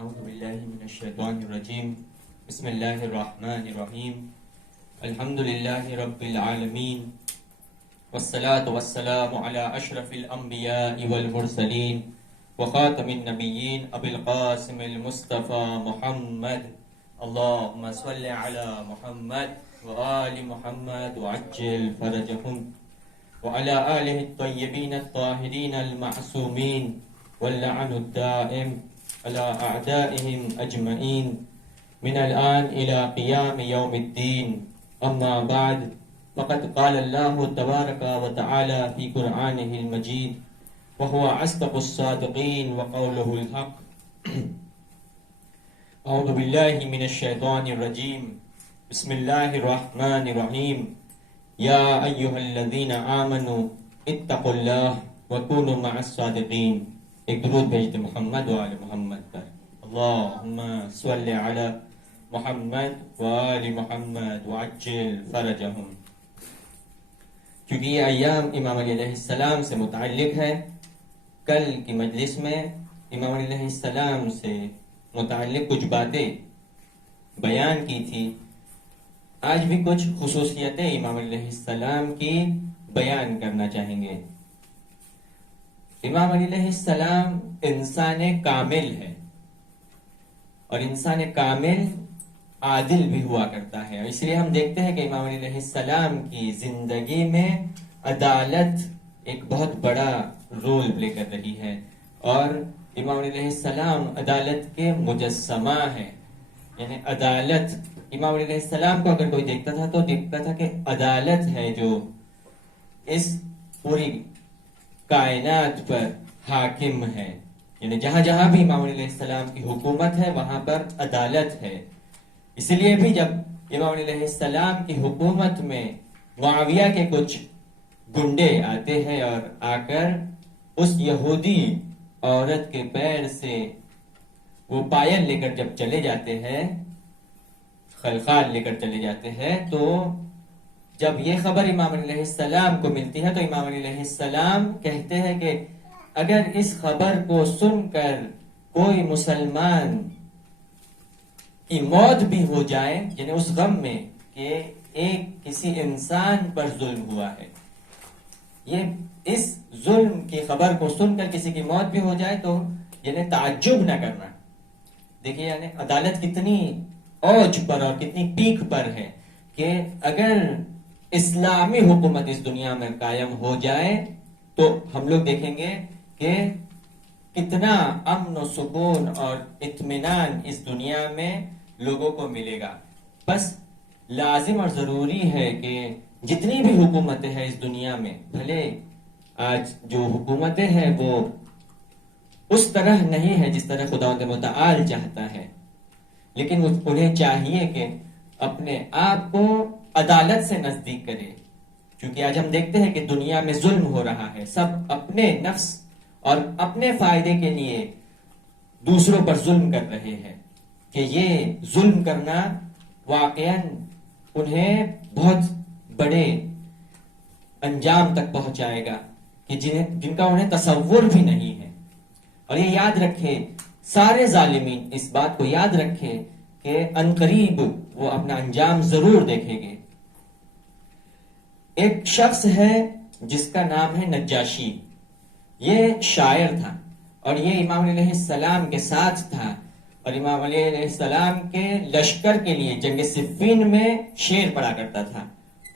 اعوذ باللہ من الشیطان الرجیم بسم اللہ الرحمن الرحیم الحمد للہ رب العالمین والصلاة والسلام علی اشرف الانبیاء والمرسلین وخاتم النبیین ابی القاسم المصطفى محمد اللہم صل علی محمد وآل محمد وعجل فرجهم وعلى آلہ الطیبین الطاہرین المعصومین واللعن الدائم على أعدائهم أجمعين من الآن إلى قيام يوم الدين أما بعد فقد قال الله تبارك وتعالى في قرآنه المجيد وهو أصدق الصادقين وقوله الحق أعوذ بالله من الشيطان الرجيم بسم الله الرحمن الرحيم يا أيها الذين آمنوا اتقوا الله وكونوا مع الصادقين ایک درود بھیجتے محمد و آل محمد پر اللہم صلی علی محمد و آل محمد وعجل فرجہم. کیونکہ یہ ایام امام علی علیہ السلام سے متعلق ہے، کل کی مجلس میں امام علی علیہ السلام سے متعلق کچھ باتیں بیان کی تھی. آج بھی کچھ خصوصیتیں امام علیہ السلام کی بیان کرنا چاہیں گے. امام علیہ السلام انسان کامل ہے، اور انسان کامل عادل بھی ہوا کرتا ہے، اور اس لیے ہم دیکھتے ہیں کہ امام علیہ السلام کی زندگی میں عدالت ایک بہت بڑا رول پلے کر رہی ہے، اور امام علیہ السلام عدالت کے مجسمہ ہیں. یعنی عدالت، امام علیہ السلام کو اگر کوئی دیکھتا تھا تو دیکھتا تھا کہ عدالت ہے جو اس پوری کائنات پر حاکم ہے. یعنی جہاں جہاں بھی امام علیہ السلام کی حکومت ہے وہاں پر عدالت ہے. اس لیے بھی جب امام علیہ السلام کی حکومت میں معاویہ کے کچھ گنڈے آتے ہیں اور آ کر اس یہودی عورت کے پیر سے وہ پائل لے کر جب چلے جاتے ہیں، خلخال لے کر چلے جاتے ہیں، تو جب یہ خبر امام علیہ السلام کو ملتی ہے تو امام علیہ السلام کہتے ہیں کہ اگر اس خبر کو سن کر کوئی مسلمان کی موت بھی ہو جائے، یعنی اس غم میں کہ ایک کسی انسان پر ظلم ہوا ہے، یہ اس ظلم کی خبر کو سن کر کسی کی موت بھی ہو جائے تو یعنی تعجب نہ کرنا. دیکھیے یعنی عدالت کتنی اوج پر اور کتنی پیک پر ہے کہ اگر اسلامی حکومت اس دنیا میں قائم ہو جائے تو ہم لوگ دیکھیں گے کہ کتنا امن و سکون اور اطمینان اس دنیا میں لوگوں کو ملے گا. بس لازم اور ضروری ہے کہ جتنی بھی حکومتیں ہیں اس دنیا میں، بھلے آج جو حکومتیں ہیں وہ اس طرح نہیں ہے جس طرح خداوند متعال چاہتا ہے، لیکن انہیں چاہیے کہ اپنے آپ کو عدالت سے نزدیک کرے. کیونکہ آج ہم دیکھتے ہیں کہ دنیا میں ظلم ہو رہا ہے، سب اپنے نفس اور اپنے فائدے کے لیے دوسروں پر ظلم کر رہے ہیں، کہ یہ ظلم کرنا واقعاً انہیں بہت بڑے انجام تک پہنچائے گا کہ جن کا انہیں تصور بھی نہیں ہے. اور یہ یاد رکھے، سارے ظالمین اس بات کو یاد رکھے کہ عنقریب وہ اپنا انجام ضرور دیکھیں گے. ایک شخص ہے جس کا نام ہے نجاشی. یہ شاعر تھا اور یہ امام علیہ السلام کے ساتھ تھا، اور امام علیہ السلام کے لشکر کے لیے جنگ صفین میں شعر پڑھا کرتا تھا،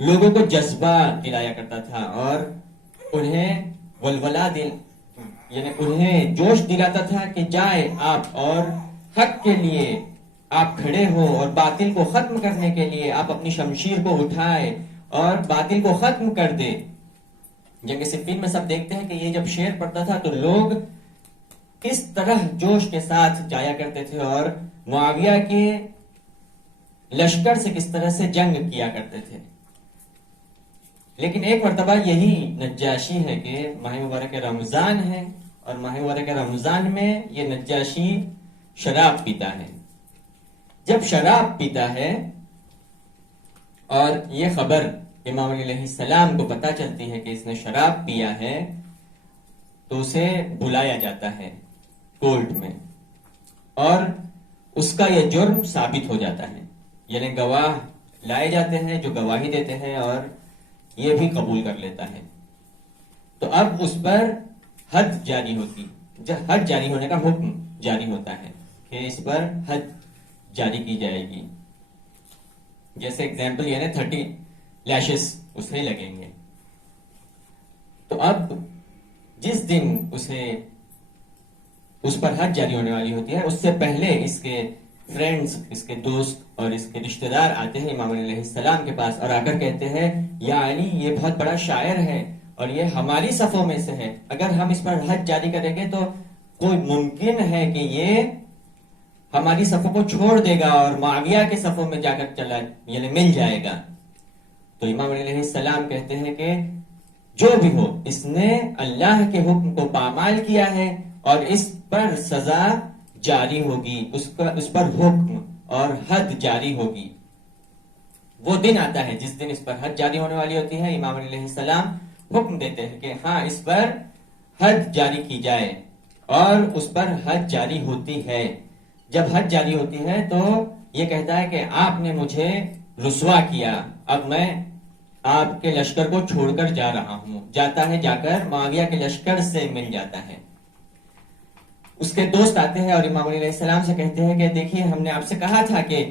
لوگوں کو جذبہ دلایا کرتا تھا اور انہیں ولولہ یعنی انہیں جوش دلاتا تھا کہ جائے آپ اور حق کے لیے آپ کھڑے ہو، اور باطل کو ختم کرنے کے لیے آپ اپنی شمشیر کو اٹھائے اور باطل کو ختم کر دے. جنگ صفین میں سب دیکھتے ہیں کہ یہ جب شعر پڑھتا تھا تو لوگ کس طرح جوش کے ساتھ جایا کرتے تھے اور معاویہ کے لشکر سے کس طرح سے جنگ کیا کرتے تھے. لیکن ایک مرتبہ یہی نجاشی ہے کہ ماہ مبارک رمضان ہے، اور ماہ مبارک رمضان میں یہ نجاشی شراب پیتا ہے. جب شراب پیتا ہے اور یہ خبر امام علیہ السلام کو پتہ چلتی ہے کہ اس نے شراب پیا ہے تو اسے بلایا جاتا ہے کورٹ میں، اور اس کا یہ جرم ثابت ہو جاتا ہے، یعنی گواہ لائے جاتے ہیں جو گواہی دیتے ہیں اور یہ بھی قبول کر لیتا ہے، تو اب اس پر حد جاری ہوتی، حد جاری ہونے کا حکم جاری ہوتا ہے کہ اس پر حد جاری کی جائے گی. جیسے اگزامپل یہ نا 30 لیشز اسے لگیں گے. تو اب جس دن اس پر حد جاری ہونے والی ہوتی ہے، اس سے پہلے اس کے فرینڈز، اس کے دوست اور اس کے رشتہ دار آتے ہیں امام علی علیہ السلام کے پاس اور آ کر کہتے ہیں یا علی یہ بہت بڑا شاعر ہے اور یہ ہماری صفوں میں سے ہے، اگر ہم اس پر حد جاری کریں گے تو کوئی ممکن ہے کہ یہ ہماری صفوں کو چھوڑ دے گا اور معاویہ کے صفوں میں جا کر یعنی مل جائے گا. تو امام علی علیہ السلام کہتے ہیں کہ جو بھی ہو، اس نے اللہ کے حکم کو پامال کیا ہے اور اس پر سزا جاری ہوگی، اس پر حکم اور حد جاری ہوگی. وہ دن آتا ہے جس دن اس پر حد جاری ہونے والی ہوتی ہے. امام علیہ السلام حکم دیتے ہیں کہ ہاں اس پر حد جاری کی جائے اور اس پر حد جاری ہوتی ہے. جب حد جاری ہوتی ہے تو یہ کہتا ہے کہ آپ نے مجھے رسوا کیا، اب میں آپ کے لشکر کو چھوڑ کر جا رہا ہوں. جاتا ہے، جا کر معاویہ کے لشکر سے مل جاتا ہے. اس کے دوست آتے ہیں اور امام علیہ السلام سے کہتے ہیں کہ دیکھیے ہم نے آپ سے کہا تھا کہ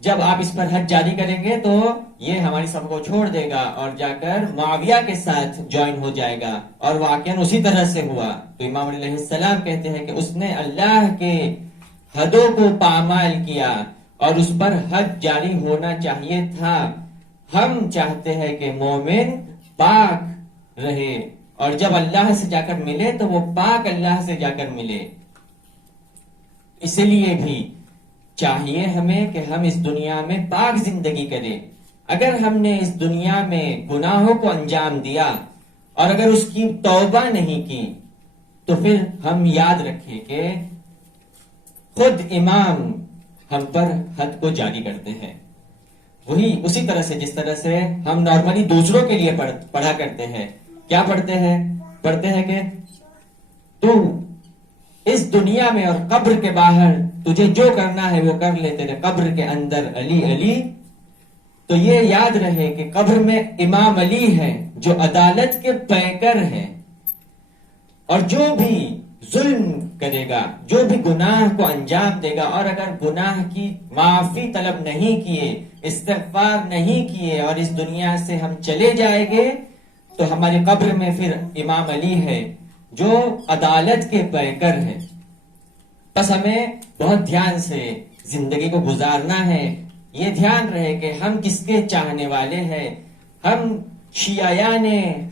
جب آپ اس پر حد جاری کریں گے تو یہ ہماری صف کو چھوڑ دے گا اور جا کر معاویہ کے ساتھ جوائن ہو جائے گا، اور واقعاً اسی طرح سے ہوا. تو امام علیہ السلام کہتے ہیں کہ اس نے اللہ کے حدوں کو پامال کیا اور اس پر حد جاری ہونا چاہیے تھا. ہم چاہتے ہیں کہ مومن پاک رہے اور جب اللہ سے جا کر ملے تو وہ پاک اللہ سے جا کر ملے. اسی لیے بھی چاہیے ہمیں کہ ہم اس دنیا میں پاک زندگی کریں. اگر ہم نے اس دنیا میں گناہوں کو انجام دیا اور اگر اس کی توبہ نہیں کی تو پھر ہم یاد رکھیں کہ خود امام ہم پر حد کو جاری کرتے ہیں. وہی اسی طرح سے جس طرح سے ہم نارملی دوسروں کے لیے پڑھا کرتے ہیں. کیا پڑھتے ہیں کہ تو اس دنیا میں اور قبر کے باہر تجھے جو کرنا ہے وہ کر لے، تیرے قبر کے اندر علی علی. تو یہ یاد رہے کہ قبر میں امام علی ہے جو عدالت کے پیکر ہیں، اور جو بھی ظلم کرے گا، جو بھی گناہ کو انجام دے گا اور اگر گناہ کی معافی طلب نہیں کیے، استغفار نہیں کیے اور اس دنیا سے ہم چلے جائیں گے تو ہماری قبر میں پھر امام علی ہے جو عدالت کے پیکر ہے. بس ہمیں بہت دھیان سے زندگی کو گزارنا ہے. یہ دھیان رہے کہ ہم کس کے چاہنے والے ہیں. ہم شیعیان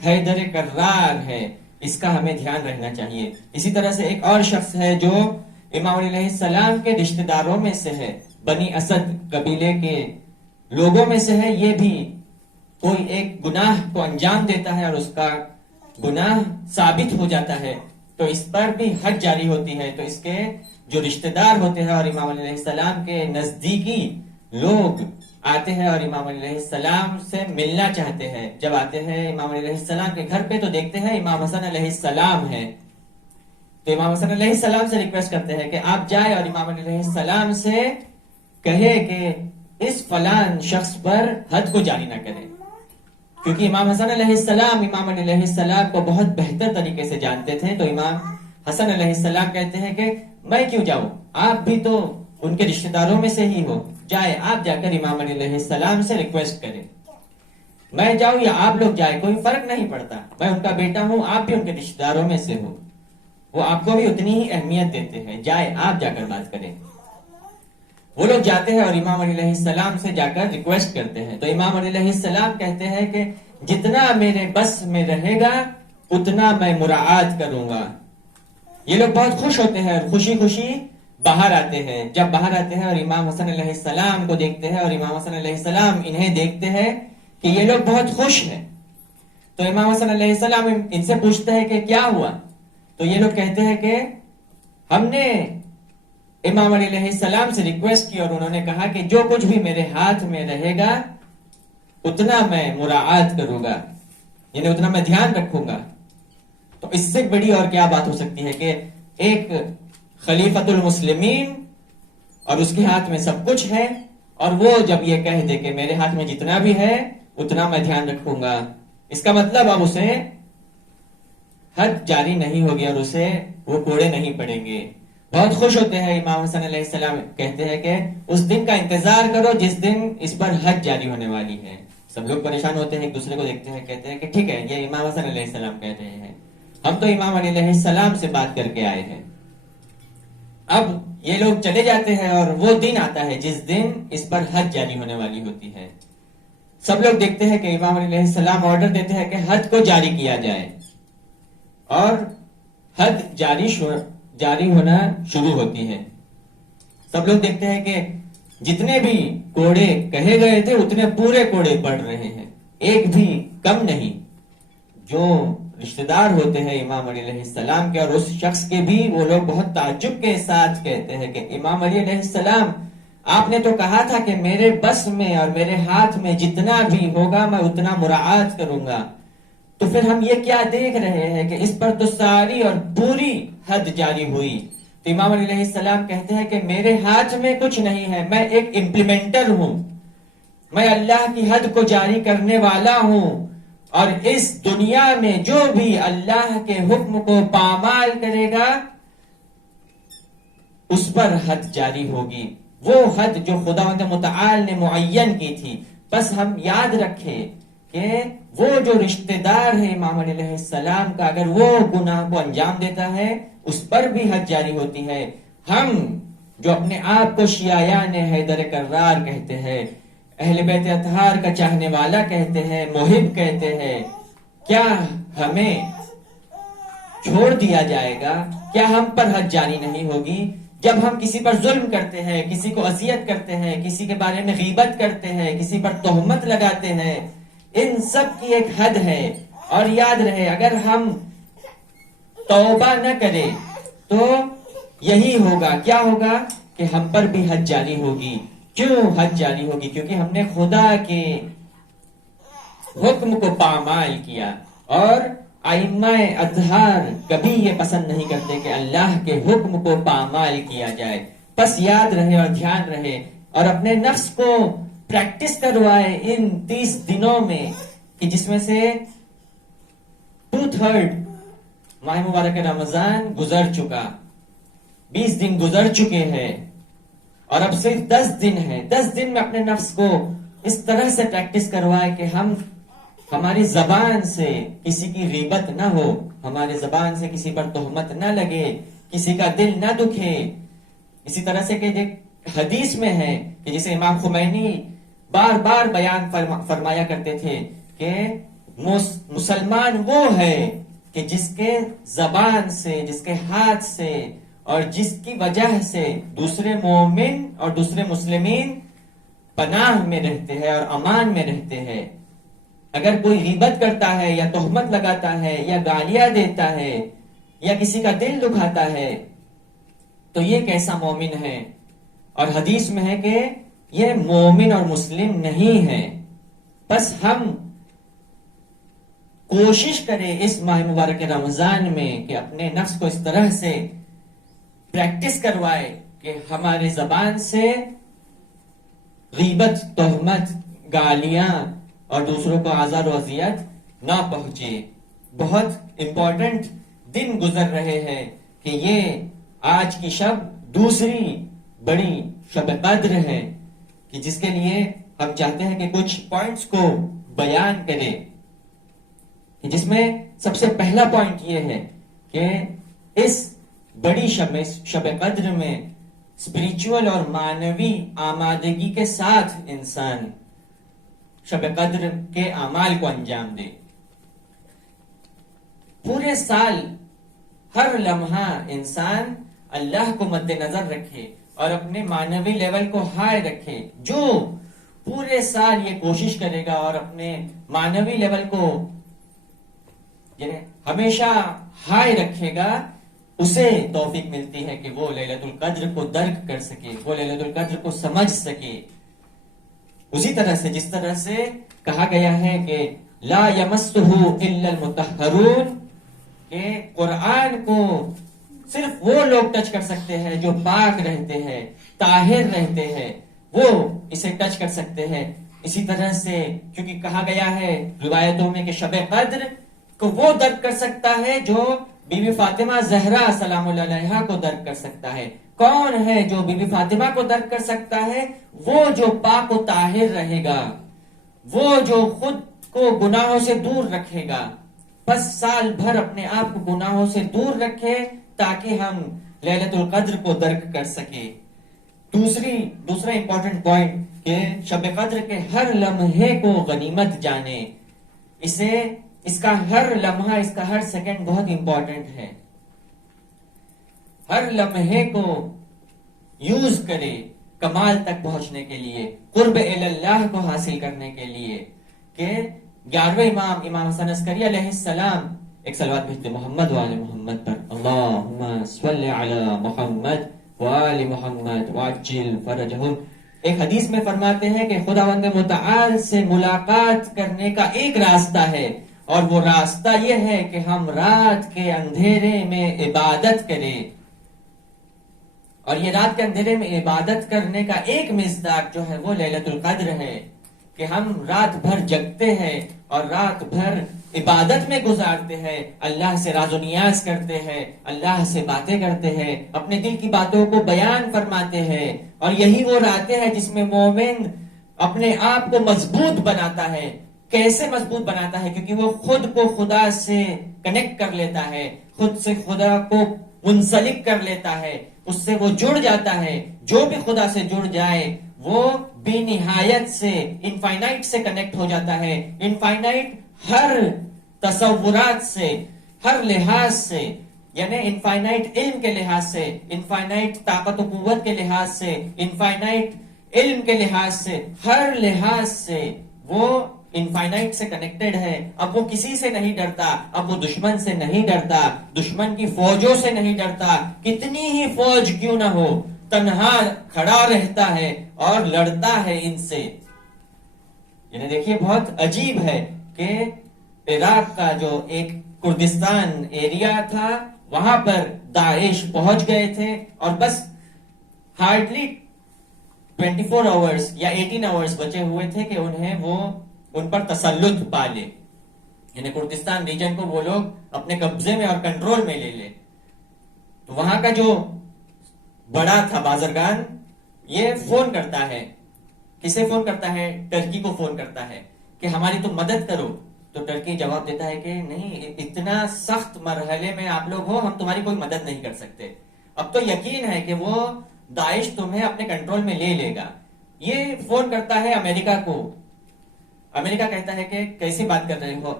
حیدر کرار ہیں، اس کا ہمیں دھیان رہنا چاہیے. اسی طرح سے ایک اور شخص ہے جو امام علیہ السلام کے رشتہ داروں میں سے ہے، بنی اسد قبیلے کے لوگوں میں سے ہے. یہ بھی کوئی ایک گناہ کو انجام دیتا ہے اور اس کا گناہ ثابت ہو جاتا ہے تو اس پر بھی حد جاری ہوتی ہے. تو اس کے جو رشتہ دار ہوتے ہیں اور امام علیہ السلام کے نزدیکی لوگ آتے ہیں اور امام علیہ السلام سے ملنا چاہتے ہیں. جب آتے ہیں امام علیہ السلام کے گھر پہ تو دیکھتے ہیں امام حسن علیہ السلام ہے. تو امام حسن علیہ السلام سے ریکویسٹ کرتے ہیں کہ آپ جائیں اور امام علیہ السلام سے کہے کہ اس فلان شخص پر حد کو جاری نہ کرے، کیونکہ امام حسن علیہ السلام امام علیہ السلام کو بہت بہتر طریقے سے جانتے تھے. تو امام حسن علیہ السلام کہتے ہیں کہ میں کیوں جاؤں، آپ بھی تو ان کے رشتہ داروں میں سے ہی ہو، جائے آپ جا کر امام علیہ السلام سے ریکویسٹ کریں. میں جاؤں یا آپ لوگ جائیں کوئی فرق نہیں پڑتا، میں ان کا بیٹا ہوں، آپ بھی ان کے رشتہ داروں میں سے ہو، وہ آپ کو بھی اتنی ہی اہمیت دیتے ہیں. جائے آپ جا کر بات کریں. وہ لوگ جاتے ہیں اور امام علیہ السلام سے جا کر ریکویسٹ کرتے ہیں. تو امام علیہ السلام کہتے ہیں کہ جتنا میرے بس میں رہے گا اتنا میں مراعات کروں گا. یہ لوگ بہت خوش ہوتے ہیں اور خوشی خوشی باہر آتے ہیں. جب باہر آتے ہیں اور امام حسن علیہ السلام کو دیکھتے ہیں اور امام حسن علیہ السلام انہیں دیکھتے ہیں کہ یہ لوگ بہت خوش ہیں، تو امام حسن علیہ السلام ان سے پوچھتے ہیں کہ کیا ہوا. تو یہ لوگ کہتے ہیں کہ ہم نے امام علیہ السلام سے ریکویسٹ کی اور انہوں نے کہا کہ جو کچھ بھی میرے ہاتھ میں رہے گا اتنا میں مراعات کروں گا، یعنی اتنا میں دھیان رکھوں گا. تو اس سے بڑی اور کیا بات ہو سکتی ہے کہ ایک خلیفۃ المسلمین اور اس کے ہاتھ میں سب کچھ ہے، اور وہ جب یہ کہہ دے کہ میرے ہاتھ میں جتنا بھی ہے اتنا میں دھیان رکھوں گا، اس کا مطلب اب اسے حد جاری نہیں ہوگی اور اسے وہ کوڑے نہیں پڑیں گے۔ بہت خوش ہوتے ہیں امام حسن علیہ السلام، کہتے ہیں کہ اس دن کا انتظار کرو جس دن اس پر حد جاری ہونے والی ہے۔ سب لوگ پریشان ہوتے ہیں، ایک دوسرے کو دیکھتے ہیں، کہتے ہیں کہ ٹھیک ہے یہ امام حسن علیہ السلام کہہ رہے ہیں، ہم تو امام علی علیہ السلام سے بات کر کے آئے ہیں۔ اب یہ لوگ چلے جاتے ہیں اور وہ دن آتا ہے جس دن اس پر حد جاری ہونے والی ہوتی ہے۔ سب لوگ دیکھتے ہیں کہ امام علیہ السلام آرڈر دیتے ہیں کہ حد کو جاری کیا جائے، اور حد جاری ہونا شروع ہوتی ہے۔ سب لوگ دیکھتے ہیں کہ جتنے بھی کوڑے کہے گئے تھے اتنے پورے کوڑے پڑ رہے ہیں، ایک بھی کم نہیں۔ جو رشتہ دار ہوتے ہیں امام علی علیہ السلام کے اور اس شخص کے بھی، وہ لوگ بہت تعجب کے ساتھ کہتے ہیں کہ امام علی علیہ السلام آپ نے تو کہا تھا کہ میرے بس میں اور میرے ہاتھ میں جتنا بھی ہوگا میں اتنا مراعات کروں گا، تو پھر ہم یہ کیا دیکھ رہے ہیں کہ اس پر تو ساری اور پوری حد جاری ہوئی۔ تو امام علی علیہ السلام کہتے ہیں کہ میرے ہاتھ میں کچھ نہیں ہے، میں ایک امپلیمنٹر ہوں، میں اللہ کی حد کو جاری کرنے والا ہوں، اور اس دنیا میں جو بھی اللہ کے حکم کو پامال کرے گا اس پر حد جاری ہوگی، وہ حد جو خداوند متعال نے معین کی تھی۔ بس ہم یاد رکھیں کہ وہ جو رشتہ دار ہے امام علیہ السلام کا، اگر وہ گناہ کو انجام دیتا ہے اس پر بھی حد جاری ہوتی ہے۔ ہم جو اپنے آپ کو شیعیان حیدر کرار کہتے ہیں، اہل بیت اطہار کا چاہنے والا کہتے ہیں، محب کہتے ہیں، کیا ہمیں چھوڑ دیا جائے گا؟ کیا ہم پر حد جاری نہیں ہوگی؟ جب ہم کسی پر ظلم کرتے ہیں، کسی کو اذیت کرتے ہیں، کسی کے بارے میں غیبت کرتے ہیں، کسی پر تہمت لگاتے ہیں، ان سب کی ایک حد ہے۔ اور یاد رہے اگر ہم توبہ نہ کریں تو یہی ہوگا، کیا ہوگا کہ ہم پر بھی حد جاری ہوگی۔ کیوں حد جاری ہوگی؟ کیونکہ ہم نے خدا کے حکم کو پامال کیا، اور ائمہ اطہار کبھی یہ پسند نہیں کرتے کہ اللہ کے حکم کو پامال کیا جائے۔ بس یاد رہے اور دھیان رہے اور اپنے نفس کو پریکٹس کروائے ان 30 دنوں میں، کہ جس میں سے 2/3 ماہ مبارک رمضان گزر چکا، 20 دن گزر چکے ہیں، اور اب صرف 10 دن ہے۔ 10 دن میں اپنے نفس کو اس طرح سے پریکٹس کروائے کہ ہماری زبان سے کسی کی غیبت نہ ہو، ہماری زبان سے کسی پر تہمت نہ لگے، کسی کا دل نہ دکھے۔ اسی طرح سے کہ حدیث میں ہے کہ جسے امام خمینی بار بار بیان فرمایا کرتے تھے کہ مسلمان وہ ہے کہ جس کے زبان سے، جس کے ہاتھ سے اور جس کی وجہ سے دوسرے مومن اور دوسرے مسلمین پناہ میں رہتے ہیں اور امان میں رہتے ہیں۔ اگر کوئی غیبت کرتا ہے یا تہمت لگاتا ہے یا گالیاں دیتا ہے یا کسی کا دل دکھاتا ہے تو یہ کیسا مومن ہے؟ اور حدیث میں ہے کہ یہ مومن اور مسلم نہیں ہے۔ بس ہم کوشش کریں اس ماہ مبارک رمضان میں کہ اپنے نفس کو اس طرح سے پریکٹس کروائے کہ ہمارے زبان سے غیبت، تہمت، گالیاں اور دوسروں کو آزار و اذیت نہ پہنچے۔ بہت امپورٹنٹ دن گزر رہے ہیں کہ یہ آج کی شب دوسری بڑی شب قدر ہے، کہ جس کے لیے ہم چاہتے ہیں کہ کچھ پوائنٹس کو بیان کریں، جس میں سب سے پہلا پوائنٹ یہ ہے کہ اس بڑی شب قدر میں اسپریچول اور معنوی آمادگی کے ساتھ انسان شب قدر کے اعمال کو انجام دے۔ پورے سال ہر لمحہ انسان اللہ کو مد نظر رکھے اور اپنے معنوی لیول کو ہائی رکھے۔ جو پورے سال یہ کوشش کرے گا اور اپنے معنوی لیول کو ہمیشہ ہائی رکھے گا، اسے توفیق ملتی ہے کہ وہ لیلۃ القدر کو درک کر سکے، وہ لیلۃ القدر کو سمجھ سکے۔ اسی طرح سے جس طرح سے کہا گیا ہے کہ لا یمسہ الا المطہرون، کہ قرآن کو صرف وہ لوگ ٹچ کر سکتے ہیں جو پاک رہتے ہیں، طاہر رہتے ہیں، وہ اسے ٹچ کر سکتے ہیں۔ اسی طرح سے کیونکہ کہا گیا ہے روایتوں میں کہ شب قدر کو وہ درک کر سکتا ہے جو بی بی فاطمہ زہرا سلام اللہ علیہا کو درک کر سکتا ہے۔ کون ہے جو بی بی فاطمہ کو درک کر سکتا ہے؟ وہ جو پاک و طاہر رہے گا، وہ جو خود کو گناہوں سے دور رکھے گا۔ بس سال بھر اپنے آپ کو گناہوں سے دور رکھے تاکہ ہم لیلۃ القدر کو درک کر سکے۔ دوسرا امپورٹنٹ پوائنٹ کہ شب قدر کے ہر لمحے کو غنیمت جانے، اس کا ہر لمحہ، اس کا ہر سیکنڈ بہت امپورٹنٹ ہے۔ ہر لمحے کو یوز کرے کمال تک پہنچنے کے لیے، قرب اللہ کو حاصل کرنے کے لیے۔ کہ 11ویں امام حسن عسکری علیہ السلام ایک صلوات بھیجتے محمد وآل محمد پر، اللہم صل علی محمد وآل محمد وعجل فرجہم۔ ایک حدیث میں فرماتے ہیں کہ خداوند متعال سے ملاقات کرنے کا ایک راستہ ہے، اور وہ راستہ یہ ہے کہ ہم رات کے اندھیرے میں عبادت کریں۔ اور یہ رات کے اندھیرے میں عبادت کرنے کا ایک مصداق جو ہے وہ لیلۃ القدر ہے، کہ ہم رات بھر جگتے ہیں اور رات بھر عبادت میں گزارتے ہیں، اللہ سے راز و نیاز کرتے ہیں، اللہ سے باتیں کرتے ہیں، اپنے دل کی باتوں کو بیان فرماتے ہیں۔ اور یہی وہ راتیں ہیں جس میں مومن اپنے آپ کو مضبوط بناتا ہے۔ کیسے مضبوط بناتا ہے؟ کیونکہ وہ خود کو خدا سے کنیکٹ کر لیتا ہے، خود سے خدا کو منسلک کر لیتا ہے، اس سے وہ جڑ جاتا ہے۔ جو بھی خدا سے جڑ جائے وہ بے نہایت سے، انفائنائٹ سے کنیکٹ ہو جاتا ہے۔ انفائنائٹ ہر تصورات سے، ہر لحاظ سے، یعنی انفائنائٹ علم کے لحاظ سے، انفائنائٹ طاقت و قوت کے لحاظ سے، انفائنائٹ علم کے لحاظ سے، ہر لحاظ سے وہ انفائنائٹ سے کنیکٹڈ ہے۔ اب وہ کسی سے نہیں ڈرتا، اب وہ دشمن سے نہیں ڈرتا، دشمن کی فوجوں سے نہیں ڈرتا، کتنی ہی فوج کیوں نہ ہو، تنہا کھڑا رہتا ہے اور لڑتا ہے ان سے۔ یعنی دیکھیے بہت عجیب ہے کہ عراق کا جو ایک کردستان ایریا تھا، وہاں پر داعش پہنچ گئے تھے، اور بس ہارڈلی 24 آورز یا 18 آورز بچے ہوئے تھے کہ ان پر تسلط پا لے، یعنی کردستان ریجن کو وہ لوگ اپنے قبضے میں اور کنٹرول میں لے لے۔ تو وہاں کا جو بڑا تھا بازرگان، یہ فون کرتا ہے، کسے فون کرتا ہے؟ ٹرکی کو فون کرتا ہے کہ ہماری تم مدد کرو۔ تو ٹرکی جواب دیتا ہے کہ نہیں، اتنا سخت مرحلے میں آپ لوگ ہو، ہم تمہاری کوئی مدد نہیں کر سکتے۔ اب تو یقین ہے کہ وہ داعش تمہیں اپنے کنٹرول میں لے لے گا۔ یہ فون کرتا ہے امریکہ کو۔ امریکہ کہتا ہے کہ کیسی بات کر رہے ہو،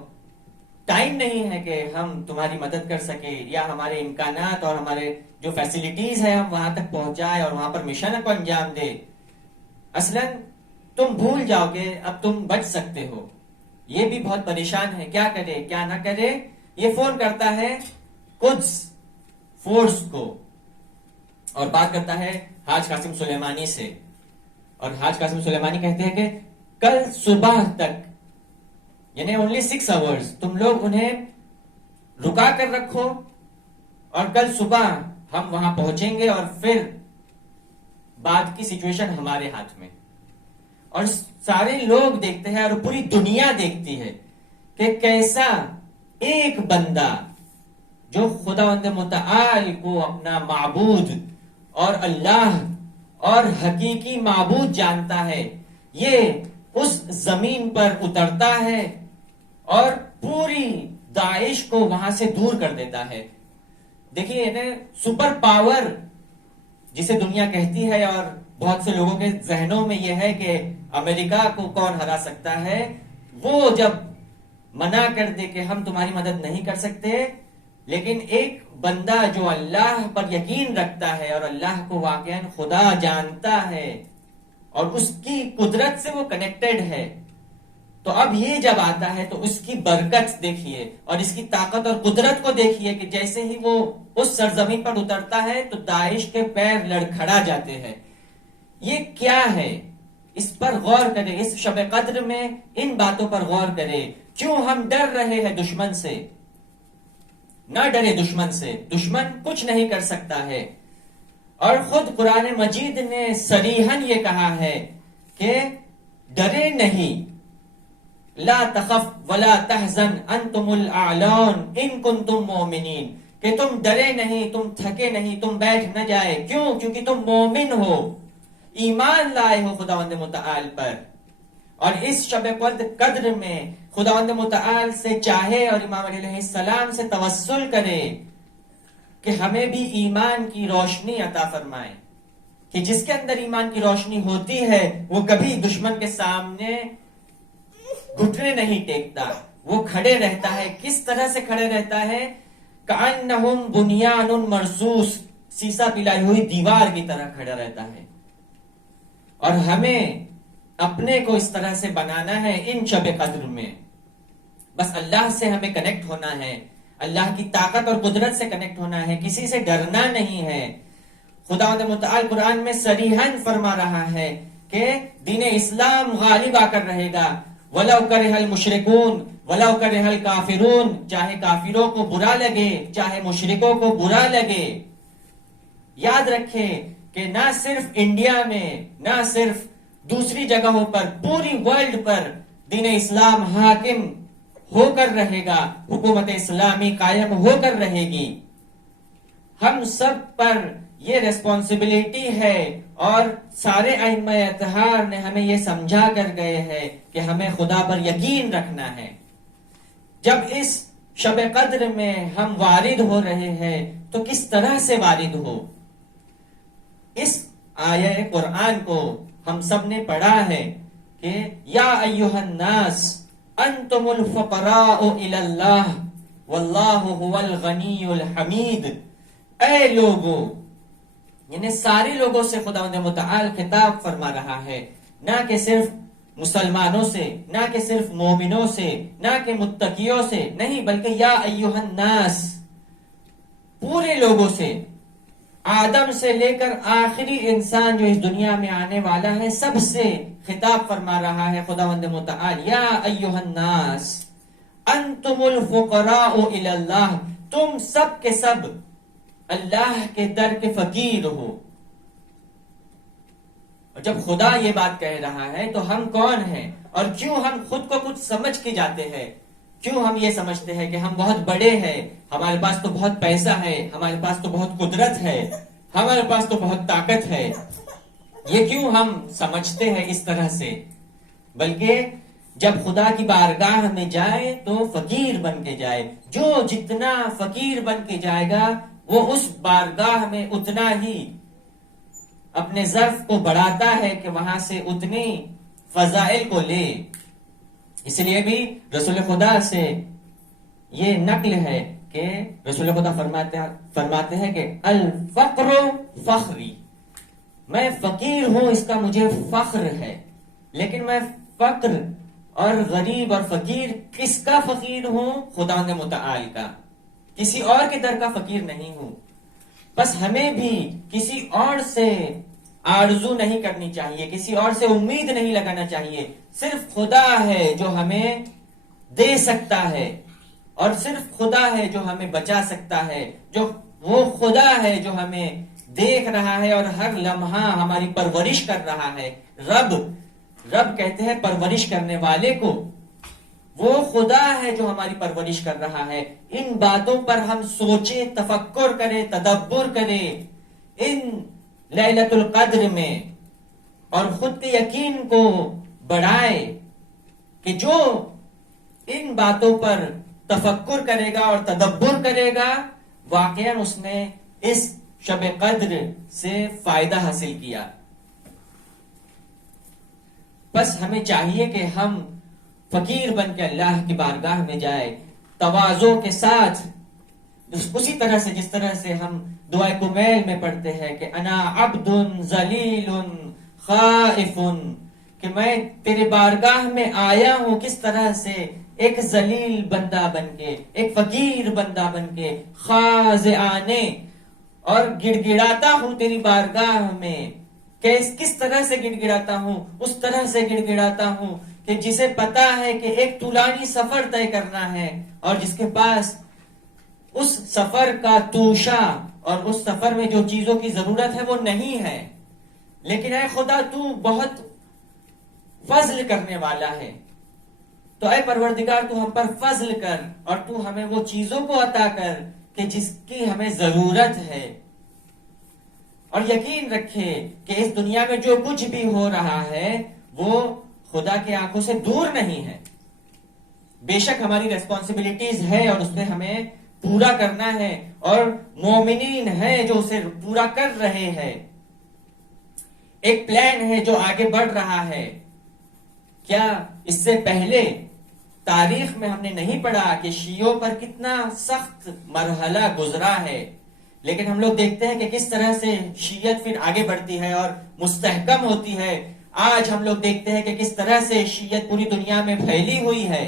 ٹائم نہیں ہے کہ ہم تمہاری مدد کر سکے، یا ہمارے امکانات اور ہمارے جو فیسلٹیز ہیں ہم وہاں تک پہنچائے اور وہاں پر مشن کو انجام دے۔ اصلاً تم بھول جاؤ کہ اب تم بچ سکتے ہو۔ یہ بھی بہت پریشان ہے، کیا کرے کیا نہ کرے۔ یہ فون کرتا ہے قدس فورس کو اور بات کرتا ہے حاج قاسم سلیمانی سے، اور حاج قاسم سلیمانی کہتے ہیں کہ کل صبح تک، یعنی اونلی 6 آورز، تم لوگ انہیں رکا کر رکھو، اور کل صبح ہم وہاں پہنچیں گے، اور پھر بعد کی سچویشن ہمارے ہاتھ میں۔ اور سارے لوگ دیکھتے ہیں اور پوری دنیا دیکھتی ہے کہ کیسا ایک بندہ جو خداوند متعال کو اپنا معبود اور اللہ اور حقیقی معبود جانتا ہے، یہ اس زمین پر اترتا ہے اور پوری داعش کو وہاں سے دور کر دیتا ہے۔ دیکھیے سپر پاور جسے دنیا کہتی ہے، اور بہت سے لوگوں کے ذہنوں میں یہ ہے کہ امریکہ کو کون ہرا سکتا ہے، وہ جب منع کر دے کہ ہم تمہاری مدد نہیں کر سکتے، لیکن ایک بندہ جو اللہ پر یقین رکھتا ہے اور اللہ کو واقعاً خدا جانتا ہے اور اس کی قدرت سے وہ کنیکٹڈ ہے، تو اب یہ جب آتا ہے تو اس کی برکت دیکھیے اور اس کی طاقت اور قدرت کو دیکھیے کہ جیسے ہی وہ اس سرزمین پر اترتا ہے تو داعش کے پیر لڑکھڑا جاتے ہیں۔ یہ کیا ہے؟ اس پر غور کریں، اس شب قدر میں ان باتوں پر غور کریں۔ کیوں ہم ڈر رہے ہیں دشمن سے؟ نہ ڈرے دشمن سے، دشمن کچھ نہیں کر سکتا ہے۔ اور خود قرآن مجید نے صریحاً یہ کہا ہے کہ ڈرے نہیں، لا تخف ولا تحزن انتم الاعلون ان کنتم مؤمنین، کہ تم ڈرے نہیں، تم تھکے نہیں، تم بیٹھ نہ جائے۔ کیوں؟ کیونکہ تم مومن ہو، ایمان لائے ہو خداوند متعال پر۔ اور اس شب قدر میں خداوند متعال سے چاہے اور امام علیہ السلام سے توسل کرے کہ ہمیں بھی ایمان کی روشنی عطا فرمائے، کہ جس کے اندر ایمان کی روشنی ہوتی ہے وہ کبھی دشمن کے سامنے گھٹنے نہیں ٹیکتا، وہ کھڑے رہتا ہے۔ کس طرح سے کھڑے رہتا ہے؟ کأنہم بنیان مرصوص، سیسا پلائی ہوئی دیوار کی طرح کھڑا رہتا ہے۔ اور ہمیں اپنے کو اس طرح سے بنانا ہے ان شب قدر میں۔ بس اللہ سے ہمیں کنیکٹ ہونا ہے، اللہ کی طاقت اور قدرت سے کنیکٹ ہونا ہے، کسی سے ڈرنا نہیں ہے۔ خداوند متعال قرآن میں صریحاً فرما رہا ہے کہ دین اسلام غالب آ کر رہے گا۔ وَلَوْ كَرِهَ الْمُشْرِكُونَ وَلَوْ كَرِهَ الْكَافِرُونَ، چاہے کافروں کو برا لگے، چاہے مشرکوں کو برا لگے۔ یاد رکھیں کہ نہ صرف انڈیا میں، نہ صرف دوسری جگہوں پر، پوری ورلڈ پر دین اسلام حاکم ہو کر رہے گا، حکومت اسلامی قائم ہو کر رہے گی۔ ہم سب پر یہ ریسپانسبلٹی ہے، اور سارے ائمہ اطہار نے ہمیں یہ سمجھا کر گئے ہیں کہ ہمیں خدا پر یقین رکھنا ہے۔ جب اس شب قدر میں ہم وارد ہو رہے ہیں تو کس طرح سے وارد ہو؟ اس آیہ قرآن کو ہم سب نے پڑھا ہے کہ یا ایھا الناس انتم الفقراء الی اللہ واللہ هو الغنی الحمید۔ اے لوگو، یعنی سارے لوگوں سے خداوند متعال خطاب فرما رہا ہے، نہ کہ صرف مسلمانوں سے، نہ کہ صرف مومنوں سے، نہ کہ متقیوں سے، نہیں، بلکہ یا ایھا الناس، پورے لوگوں سے، آدم سے لے کر آخری انسان جو اس دنیا میں آنے والا ہے، سب سے خطاب فرما رہا ہے خداوند متعال، یا ایھا الناس انتم الفقراء الی اللہ، تم سب کے سب اللہ کے در کے فقیر ہو۔ اور جب خدا یہ بات کہہ رہا ہے تو ہم کون ہیں، اور کیوں ہم خود کو کچھ سمجھ کے جاتے ہیں؟ کیوں ہم یہ سمجھتے ہیں کہ ہم بہت بڑے ہیں، ہمارے پاس تو بہت پیسہ ہے، ہمارے پاس تو بہت قدرت ہے، ہمارے پاس تو بہت طاقت ہے؟ یہ کیوں ہم سمجھتے ہیں اس طرح سے؟ بلکہ جب خدا کی بارگاہ میں جائے تو فقیر بن کے جائے۔ جو جتنا فقیر بن کے جائے گا وہ اس بارگاہ میں اتنا ہی اپنے ظرف کو بڑھاتا ہے کہ وہاں سے اتنی فضائل کو لے۔ اس لیے بھی رسول خدا سے یہ نقل ہے کہ رسول خدا فرماتے ہیں کہ الفقر فخری، میں فقیر ہوں، اس کا مجھے فخر ہے، لیکن میں فقر اور غریب اور فقیر کس کا فقیر ہوں؟ خداوند متعال کا، کسی اور کے در کا فقیر نہیں ہوں۔ بس ہمیں بھی کسی اور سے آرزو نہیں کرنی چاہیے، کسی اور سے امید نہیں لگانا چاہیے۔ صرف خدا ہے جو ہمیں دے سکتا ہے، اور صرف خدا ہے جو ہمیں بچا سکتا ہے، جو وہ خدا ہے جو ہمیں دیکھ رہا ہے اور ہر لمحہ ہماری پرورش کر رہا ہے۔ رب کہتے ہیں پرورش کرنے والے کو، وہ خدا ہے جو ہماری پرورش کر رہا ہے۔ ان باتوں پر ہم سوچیں، تفکر کریں، تدبر کریں ان لیلۃ القدر میں، اور خود کے یقین کو بڑھائے کہ جو ان باتوں پر تفکر کرے گا اور تدبر کرے گا، واقعاً اس نے اس شب قدر سے فائدہ حاصل کیا۔ بس ہمیں چاہیے کہ ہم فقیر بن کے اللہ کی بارگاہ میں جائے، تواضع کے ساتھ، اسی طرح سے جس طرح سے ہم دعائے کمیل میں پڑھتے ہیں کہ انا عبد ذلیل خائف، کہ میں تیرے بارگاہ میں آیا ہوں کس طرح سے؟ ایک ذلیل بندہ بن کے، ایک فقیر بندہ بن کے، خاضعانے، اور گڑ گڑاتا ہوں تیری بارگاہ میں۔ کس طرح سے گڑ گڑاتا ہوں؟ اس طرح سے گڑ گڑاتا ہوں کہ جسے پتا ہے کہ ایک طولانی سفر طے کرنا ہے، اور جس کے پاس اس سفر کا توشہ اور اس سفر میں جو چیزوں کی ضرورت ہے وہ نہیں ہے، لیکن اے خدا تو بہت فضل کرنے والا ہے، تو اے پروردگار تو ہم پر فضل کر اور تو ہمیں وہ چیزوں کو عطا کر کہ جس کی ہمیں ضرورت ہے۔ اور یقین رکھے کہ اس دنیا میں جو کچھ بھی ہو رہا ہے وہ خدا کی آنکھوں سے دور نہیں ہے، بے شک ہماری ریسپانسبلٹیز ہے اور اس پہ ہمیں پورا کرنا ہے، اور مومنین ہیں جو اسے پورا کر رہے ہیں۔ ایک پلان ہے جو آگے بڑھ رہا ہے۔ کیا اس سے پہلے تاریخ میں ہم نے نہیں پڑھا کہ شیعوں پر کتنا سخت مرحلہ گزرا ہے، لیکن ہم لوگ دیکھتے ہیں کہ کس طرح سے شیعت پھر آگے بڑھتی ہے اور مستحکم ہوتی ہے۔ آج ہم لوگ دیکھتے ہیں کہ کس طرح سے شیعت پوری دنیا میں پھیلی ہوئی ہے۔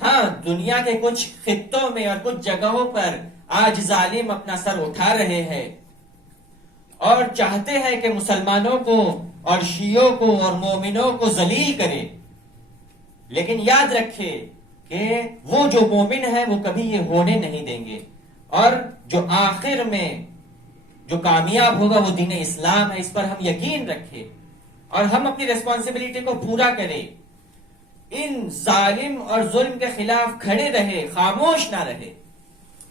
ہاں، دنیا کے کچھ خطوں میں اور کچھ جگہوں پر آج ظالم اپنا سر اٹھا رہے ہیں اور چاہتے ہیں کہ مسلمانوں کو اور شیعوں کو اور مومنوں کو ذلیل کرے، لیکن یاد رکھے کہ وہ جو مومن ہے وہ کبھی یہ ہونے نہیں دیں گے، اور جو آخر میں جو کامیاب ہوگا وہ دین اسلام ہے۔ اس پر ہم یقین رکھیں اور ہم اپنی ریسپانسبلٹی کو پورا کریں، ان ظالم اور ظلم کے خلاف کھڑے رہے، خاموش نہ رہے۔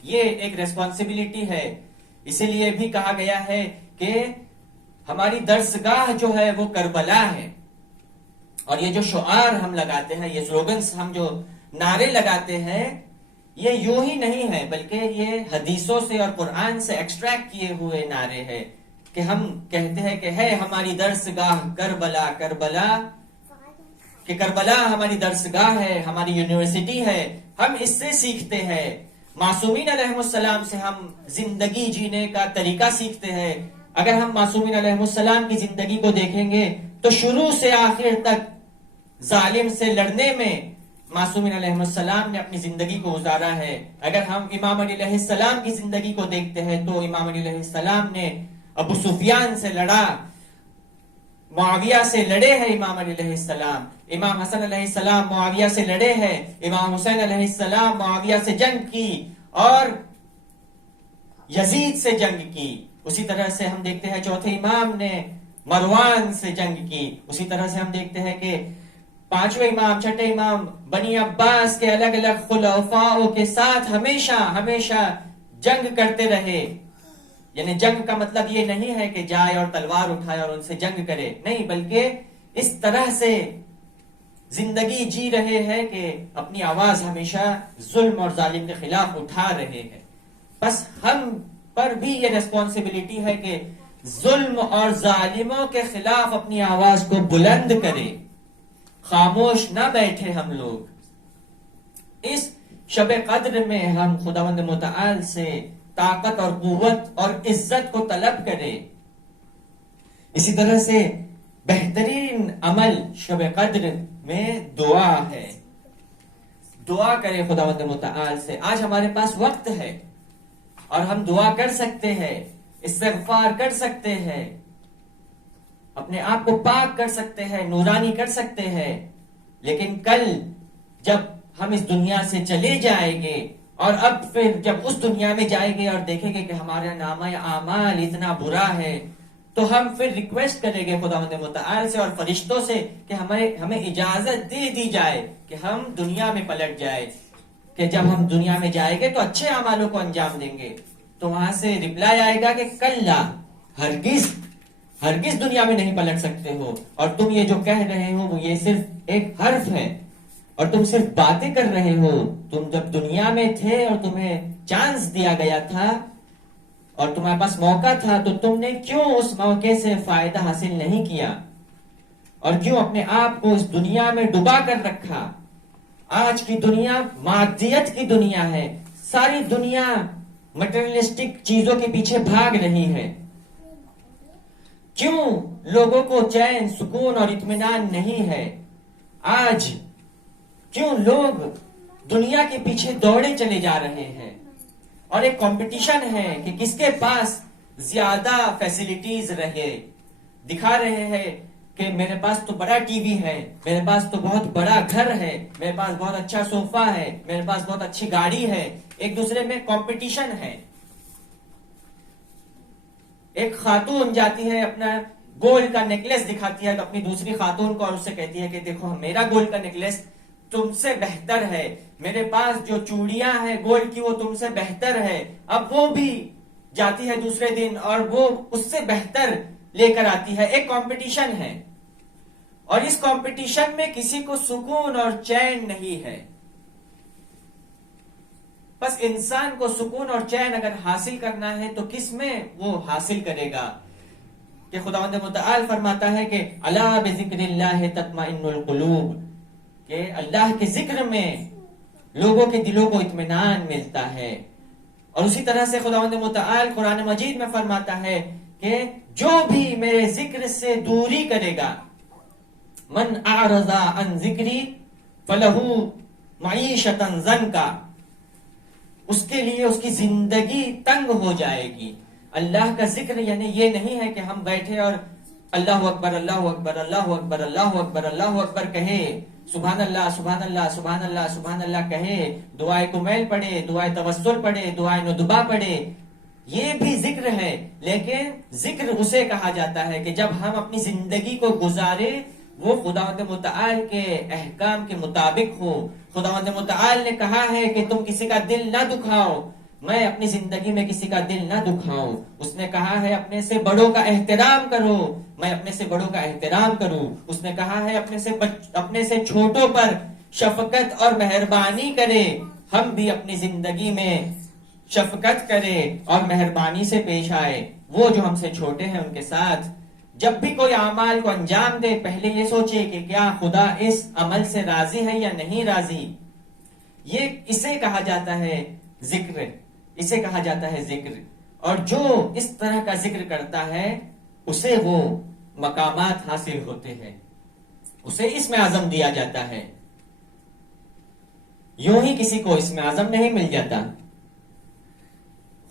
یہ ایک ریسپانسبلٹی ہے۔ اسی لیے بھی کہا گیا ہے کہ ہماری درسگاہ جو ہے وہ کربلا ہے، اور یہ جو شعار ہم لگاتے ہیں، یہ سلوگنز ہم جو نعرے لگاتے ہیں، یہ یوں ہی نہیں ہے بلکہ یہ حدیثوں سے اور قرآن سے ایکسٹریکٹ کیے ہوئے نعرے ہیں، کہ ہم کہتے ہیں کہ ہے ہماری درسگاہ کربلا، کربلا، کہ کربلا ہماری درسگاہ ہے، ہماری یونیورسٹی ہے، ہم اس سے سیکھتے ہیں۔ معصومین علیہ السلام سے ہم زندگی جینے کا طریقہ سیکھتے ہیں۔ اگر ہم معصومین علیہ السلام کی زندگی کو دیکھیں گے تو شروع سے آخر تک ظالم سے لڑنے میں معصومین علیہ السلام نے اپنی زندگی کو گزارا ہے۔ اگر ہم امام علی علیہ السلام کی زندگی کو دیکھتے ہیں تو امام علی علیہ السلام نے ابو سفیان سے لڑا، معاویہ سے لڑے ہیں امام علی علیہ السلام، امام حسن علیہ السلام معاویہ سے لڑے ہیں، امام حسین علیہ السلام معاویہ سے جنگ کی اور یزید سے جنگ کی۔ اسی طرح سے ہم دیکھتے ہیں چوتھے امام نے مروان سے جنگ کی۔ اسی طرح سے ہم دیکھتے ہیں کہ پانچویں امام، چھٹے امام بنی عباس کے الگ الگ خلفاء کے ساتھ ہمیشہ ہمیشہ جنگ کرتے رہے۔ یعنی جنگ کا مطلب یہ نہیں ہے کہ جائے اور تلوار اٹھائے اور ان سے جنگ کرے، نہیں، بلکہ اس طرح سے زندگی جی رہے ہیں کہ اپنی آواز ہمیشہ ظلم اور ظالم کے خلاف اٹھا رہے ہیں۔ بس ہم پر بھی یہ ریسپانسبلٹی ہے کہ ظلم اور ظالموں کے خلاف اپنی آواز کو بلند کرے، خاموش نہ بیٹھے ہم لوگ۔ اس شب قدر میں ہم خداوند متعال سے طاقت اور قوت اور عزت کو طلب کرے۔ اسی طرح سے بہترین عمل شب قدر میں دعا ہے۔ دعا کرے خداوند متعال سے۔ آج ہمارے پاس وقت ہے اور ہم دعا کر سکتے ہیں، استغفار کر سکتے ہیں، اپنے آپ کو پاک کر سکتے ہیں، نورانی کر سکتے ہیں، لیکن کل جب ہم اس دنیا سے چلے جائیں گے اور اب پھر جب اس دنیا میں جائیں گے اور دیکھیں گے کہ ہمارا نامہ اعمال اتنا برا ہے، تو ہم پھر ریکویسٹ کریں گے خداوند متعال سے اور فرشتوں سے کہ ہمیں اجازت دے دی جائے کہ ہم دنیا میں پلٹ جائے، کہ جب ہم دنیا میں جائیں گے تو اچھے اعمالوں کو انجام دیں گے۔ تو وہاں سے ریپلائی آئے گا کہ کلا، ہرگز دنیا میں نہیں پلٹ سکتے ہو، اور تم یہ جو کہہ رہے ہو وہ یہ صرف ایک حرف ہے اور تم صرف باتیں کر رہے ہو۔ تم جب دنیا میں تھے اور تمہیں چانس دیا گیا تھا اور تمہارے پاس موقع تھا تو تم نے کیوں اس موقع سے فائدہ حاصل نہیں کیا اور کیوں اپنے آپ کو اس دنیا میں ڈبا کر رکھا؟ آج کی دنیا مادیت کی دنیا ہے، ساری دنیا مٹیریلسٹک چیزوں کے پیچھے بھاگ رہی ہے۔ کیوں لوگوں کو چین، سکون اور اطمینان نہیں ہے؟ آج کیوں لوگ دنیا کے پیچھے دوڑے چلے جا رہے ہیں اور ایک کمپٹیشن ہے کہ کس کے پاس زیادہ فیسلٹیز رہے؟ دکھا رہے ہیں کہ میرے پاس تو بڑا ٹی وی ہے، میرے پاس تو بہت بڑا گھر ہے، میرے پاس بہت اچھا صوفہ ہے، میرے پاس بہت اچھی گاڑی ہے، ایک دوسرے میں کمپٹیشن ہے. ایک خاتون جاتی ہے اپنا گولڈ کا نیکلیس دکھاتی ہے اپنی دوسری خاتون کو اور اس سے کہتی ہے کہ دیکھو میرا گولڈ کا نیکلیس تم سے بہتر ہے، میرے پاس جو چوڑیاں ہیں گولڈ کی وہ تم سے بہتر ہے. اب وہ بھی جاتی ہے دوسرے دن اور وہ اس سے بہتر لے کر آتی ہے. ایک کمپٹیشن ہے اور اس کمپٹیشن میں کسی کو سکون اور چین نہیں ہے. بس انسان کو سکون اور چین اگر حاصل کرنا ہے تو کس میں وہ حاصل کرے گا؟ کہ خداوند متعال فرماتا ہے کہ الا بذکر اللہ تطمئن القلوب، کہ اللہ کے ذکر میں لوگوں کے دلوں کو اطمینان ملتا ہے. اور اسی طرح سے خداوند متعال قرآن مجید میں فرماتا ہے کہ جو بھی میرے ذکر سے دوری کرے گا، من اعرض عن ذکری فلہ معیشۃ ضنکا، اس کے لیے اس کی زندگی تنگ ہو جائے گی. اللہ کا ذکر یعنی یہ نہیں ہے کہ ہم بیٹھے اور اللہ اکبر اللہ اکبر اللہ اکبر اللہ اکبر اللہ اکبر کہے، سبحان اللہ سبحان اللہ سبحان اللہ سبحان اللہ کہے، دعائے کمیل پڑھے، دعائے توسل پڑھے، دعائے ندبہ پڑھے. یہ بھی ذکر ہے، لیکن ذکر اسے کہا جاتا ہے کہ جب ہم اپنی زندگی کو گزارے وہ خداوند متعال کے احکام کے مطابق ہو. خداوند متعال نے کہا ہے کہ تم کسی کا دل نہ دکھاؤ، میں اپنی زندگی میں کسی کا دل نہ دکھاؤں. اس نے کہا ہے اپنے سے بڑوں کا احترام کرو، میں اپنے سے بڑوں کا احترام کروں. اس نے کہا ہے اپنے سے چھوٹوں پر شفقت اور مہربانی کرے، ہم بھی اپنی زندگی میں شفقت کرے اور مہربانی سے پیش آئے. وہ جو ہم سے چھوٹے ہیں ان کے ساتھ جب بھی کوئی اعمال کو انجام دے پہلے یہ سوچے کہ کیا خدا اس عمل سے راضی ہے یا نہیں راضی. اسے کہا جاتا ہے ذکر، اسے کہا جاتا ہے ذکر. اور جو اس طرح کا ذکر کرتا ہے اسے وہ مقامات حاصل ہوتے ہیں، اسے اسم اعظم دیا جاتا ہے. یوں ہی کسی کو اسم اعظم نہیں مل جاتا.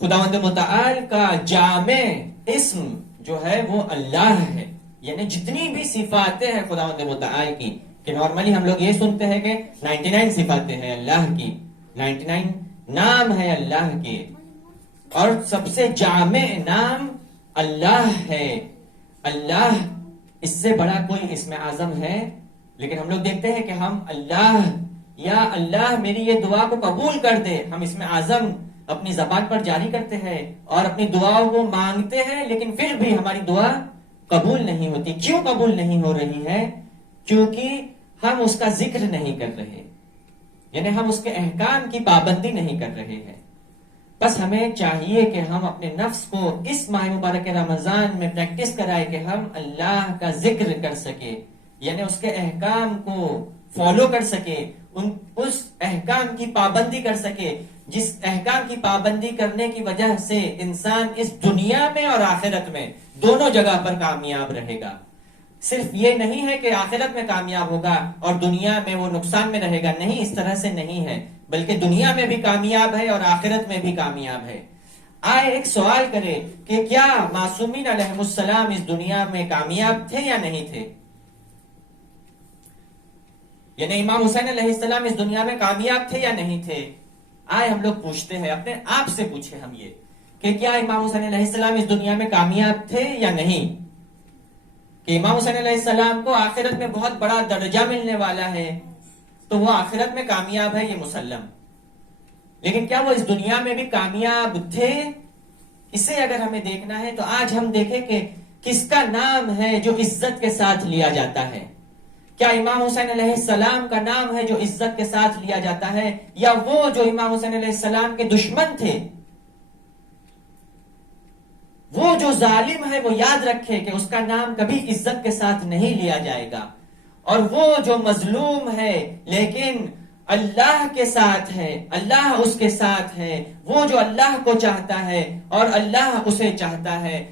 خداوند متعال کا جامع اسم جو ہے وہ اللہ ہے. یعنی جتنی بھی صفاتیں ہیں خداوند متعال کی، کہ نارملی ہم لوگ یہ سنتے ہیں کہ 99 صفاتیں ہیں اللہ کی، 99 نام ہے اللہ کے، اور سب سے جامع نام اللہ ہے. اللہ، اس سے بڑا کوئی اسم اعظم ہے؟ لیکن ہم لوگ دیکھتے ہیں کہ ہم اللہ یا اللہ میری یہ دعا کو قبول کر دے، ہم اسم اعظم اپنی زبان پر جاری کرتے ہیں اور اپنی دعاؤں کو مانگتے ہیں، لیکن پھر بھی ہماری دعا قبول نہیں ہوتی. کیوں قبول نہیں ہو رہی ہے؟ کیونکہ ہم اس کا ذکر نہیں کر رہے، یعنی ہم اس کے احکام کی پابندی نہیں کر رہے ہیں. بس ہمیں چاہیے کہ ہم اپنے نفس کو اس ماہ مبارک رمضان میں پریکٹس کرائے کہ ہم اللہ کا ذکر کر سکے، یعنی اس کے احکام کو فالو کر سکے، اس احکام کی پابندی کر سکے جس احکام کی پابندی کرنے کی وجہ سے انسان اس دنیا میں اور آخرت میں دونوں جگہ پر کامیاب رہے گا. صرف یہ نہیں ہے کہ آخرت میں کامیاب ہوگا اور دنیا میں وہ نقصان میں رہے گا، نہیں، اس طرح سے نہیں ہے، بلکہ دنیا میں بھی کامیاب ہے اور آخرت میں بھی کامیاب ہے. آئے ایک سوال کرے کہ کیا معصومین علیہ السلام اس دنیا میں کامیاب تھے یا نہیں تھے؟ یعنی امام حسین علیہ السلام اس دنیا میں کامیاب تھے یا نہیں تھے؟ آئے ہم لوگ پوچھتے ہیں، اپنے آپ سے پوچھیں ہم یہ کہ کیا امام حسین علیہ السلام اس دنیا میں کامیاب تھے یا نہیں؟ کہ امام حسین علیہ السلام کو آخرت میں بہت بڑا درجہ ملنے والا ہے تو وہ آخرت میں کامیاب ہے، یہ مسلم. لیکن کیا وہ اس دنیا میں بھی کامیاب تھے؟ اسے اگر ہمیں دیکھنا ہے تو آج ہم دیکھیں کہ کس کا نام ہے جو عزت کے ساتھ لیا جاتا ہے. کیا امام حسین علیہ السلام کا نام ہے جو عزت کے ساتھ لیا جاتا ہے، یا وہ جو امام حسین علیہ السلام کے دشمن تھے، وہ جو ظالم ہے وہ یاد رکھے کہ اس کا نام کبھی عزت کے ساتھ نہیں لیا جائے گا. اور وہ جو مظلوم ہے لیکن اللہ کے ساتھ ہے، اللہ اس کے ساتھ ہے، وہ جو اللہ کو چاہتا ہے اور اللہ اسے چاہتا ہے،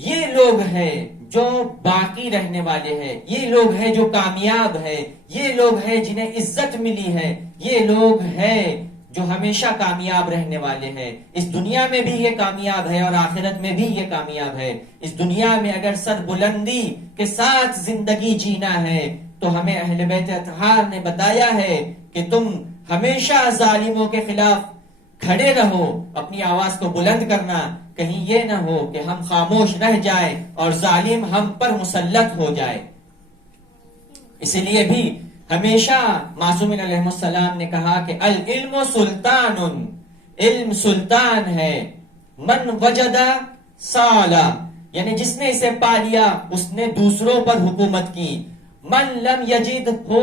یہ لوگ ہیں جو باقی رہنے والے ہیں، یہ لوگ ہیں جو کامیاب ہیں، یہ لوگ ہیں جنہیں عزت ملی ہے، یہ لوگ ہیں جو ہمیشہ کامیاب رہنے والے ہیں. اس دنیا میں بھی یہ کامیاب ہے اور آخرت میں بھی یہ کامیاب ہے. اس دنیا میں اگر سر بلندی کے ساتھ زندگی جینا ہے تو ہمیں اہل بیت اطہار نے بتایا ہے کہ تم ہمیشہ ظالموں کے خلاف کھڑے رہو، اپنی آواز کو بلند کرنا، کہیں یہ نہ ہو کہ ہم خاموش رہ جائیں اور ظالم ہم پر مسلط ہو جائے۔ اسی لیے بھی ہمیشہ معصومین علیہ السلام نے کہا کہ العلم سلطان، علم سلطان ہے، من وجد سالا، یعنی جس نے اسے پا لیا اس نے دوسروں پر حکومت کی، من لم یجد ہو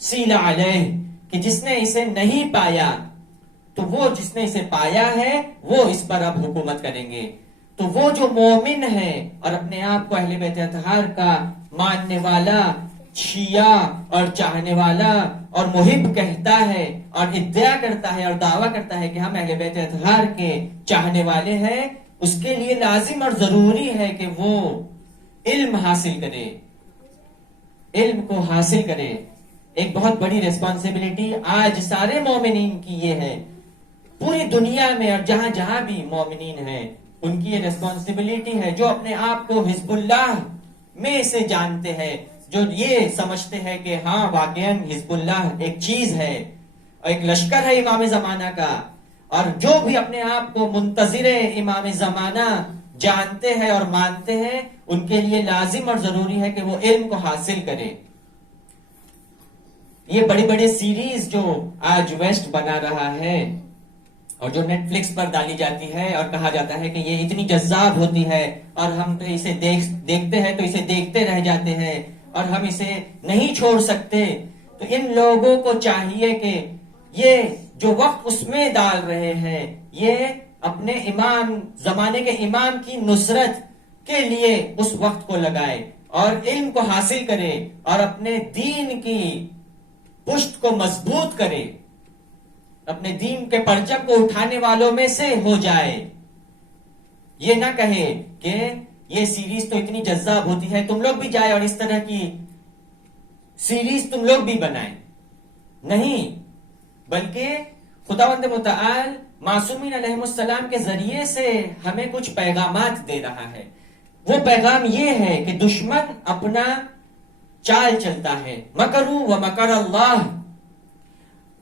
سیلا علیہ، کہ جس نے اسے نہیں پایا تو وہ جس نے اسے پایا ہے وہ اس پر اب حکومت کریں گے۔ تو وہ جو مومن ہے اور اپنے آپ کو اہل بیت اطہار کا ماننے والا، شیعہ اور چاہنے والا اور محب کہتا ہے اور ادعا کرتا ہے اور دعویٰ کرتا ہے کہ ہم اہل بیت اطہار کے چاہنے والے ہیں، اس کے لیے لازم اور ضروری ہے کہ وہ علم حاصل کرے، علم کو حاصل کرے۔ ایک بہت بڑی ریسپانسبلٹی آج سارے مومنین کی یہ ہے، پوری دنیا میں اور جہاں جہاں بھی مومنین ہیں ان کی یہ ریسپانسبلٹی ہے، جو اپنے آپ کو حزب اللہ میں سے جانتے ہیں، جو یہ سمجھتے ہیں کہ ہاں واقعاً حزب اللہ ایک چیز ہے اور ایک لشکر ہے امام زمانہ کا، اور جو بھی اپنے آپ کو منتظر امام زمانہ جانتے ہیں اور مانتے ہیں، ان کے لیے لازم اور ضروری ہے کہ وہ علم کو حاصل کرے۔ یہ بڑی بڑی سیریز جو آج ویسٹ بنا رہا ہے اور جو نیٹ فلکس پر ڈالی جاتی ہے اور کہا جاتا ہے کہ یہ اتنی جذاب ہوتی ہے اور ہم تو اسے دیکھتے ہیں تو اسے دیکھتے رہ جاتے ہیں اور ہم اسے نہیں چھوڑ سکتے، تو ان لوگوں کو چاہیے کہ یہ جو وقت اس میں ڈال رہے ہیں یہ اپنے امام زمانے کے امام کی نصرت کے لیے اس وقت کو لگائے اور علم کو حاصل کرے اور اپنے دین کی پشت کو مضبوط کرے، اپنے دین کے پرچم کو اٹھانے والوں میں سے ہو جائے۔ یہ نہ کہے کہ یہ سیریز تو اتنی جذاب ہوتی ہے، تم لوگ بھی جائے اور اس طرح کی سیریز تم لوگ بھی بنائیں، نہیں، بلکہ خداوند متعال معصومین علیہ السلام کے ذریعے سے ہمیں کچھ پیغامات دے رہا ہے۔ وہ پیغام یہ ہے کہ دشمن اپنا چال چلتا ہے، مکروا ومکر اللہ،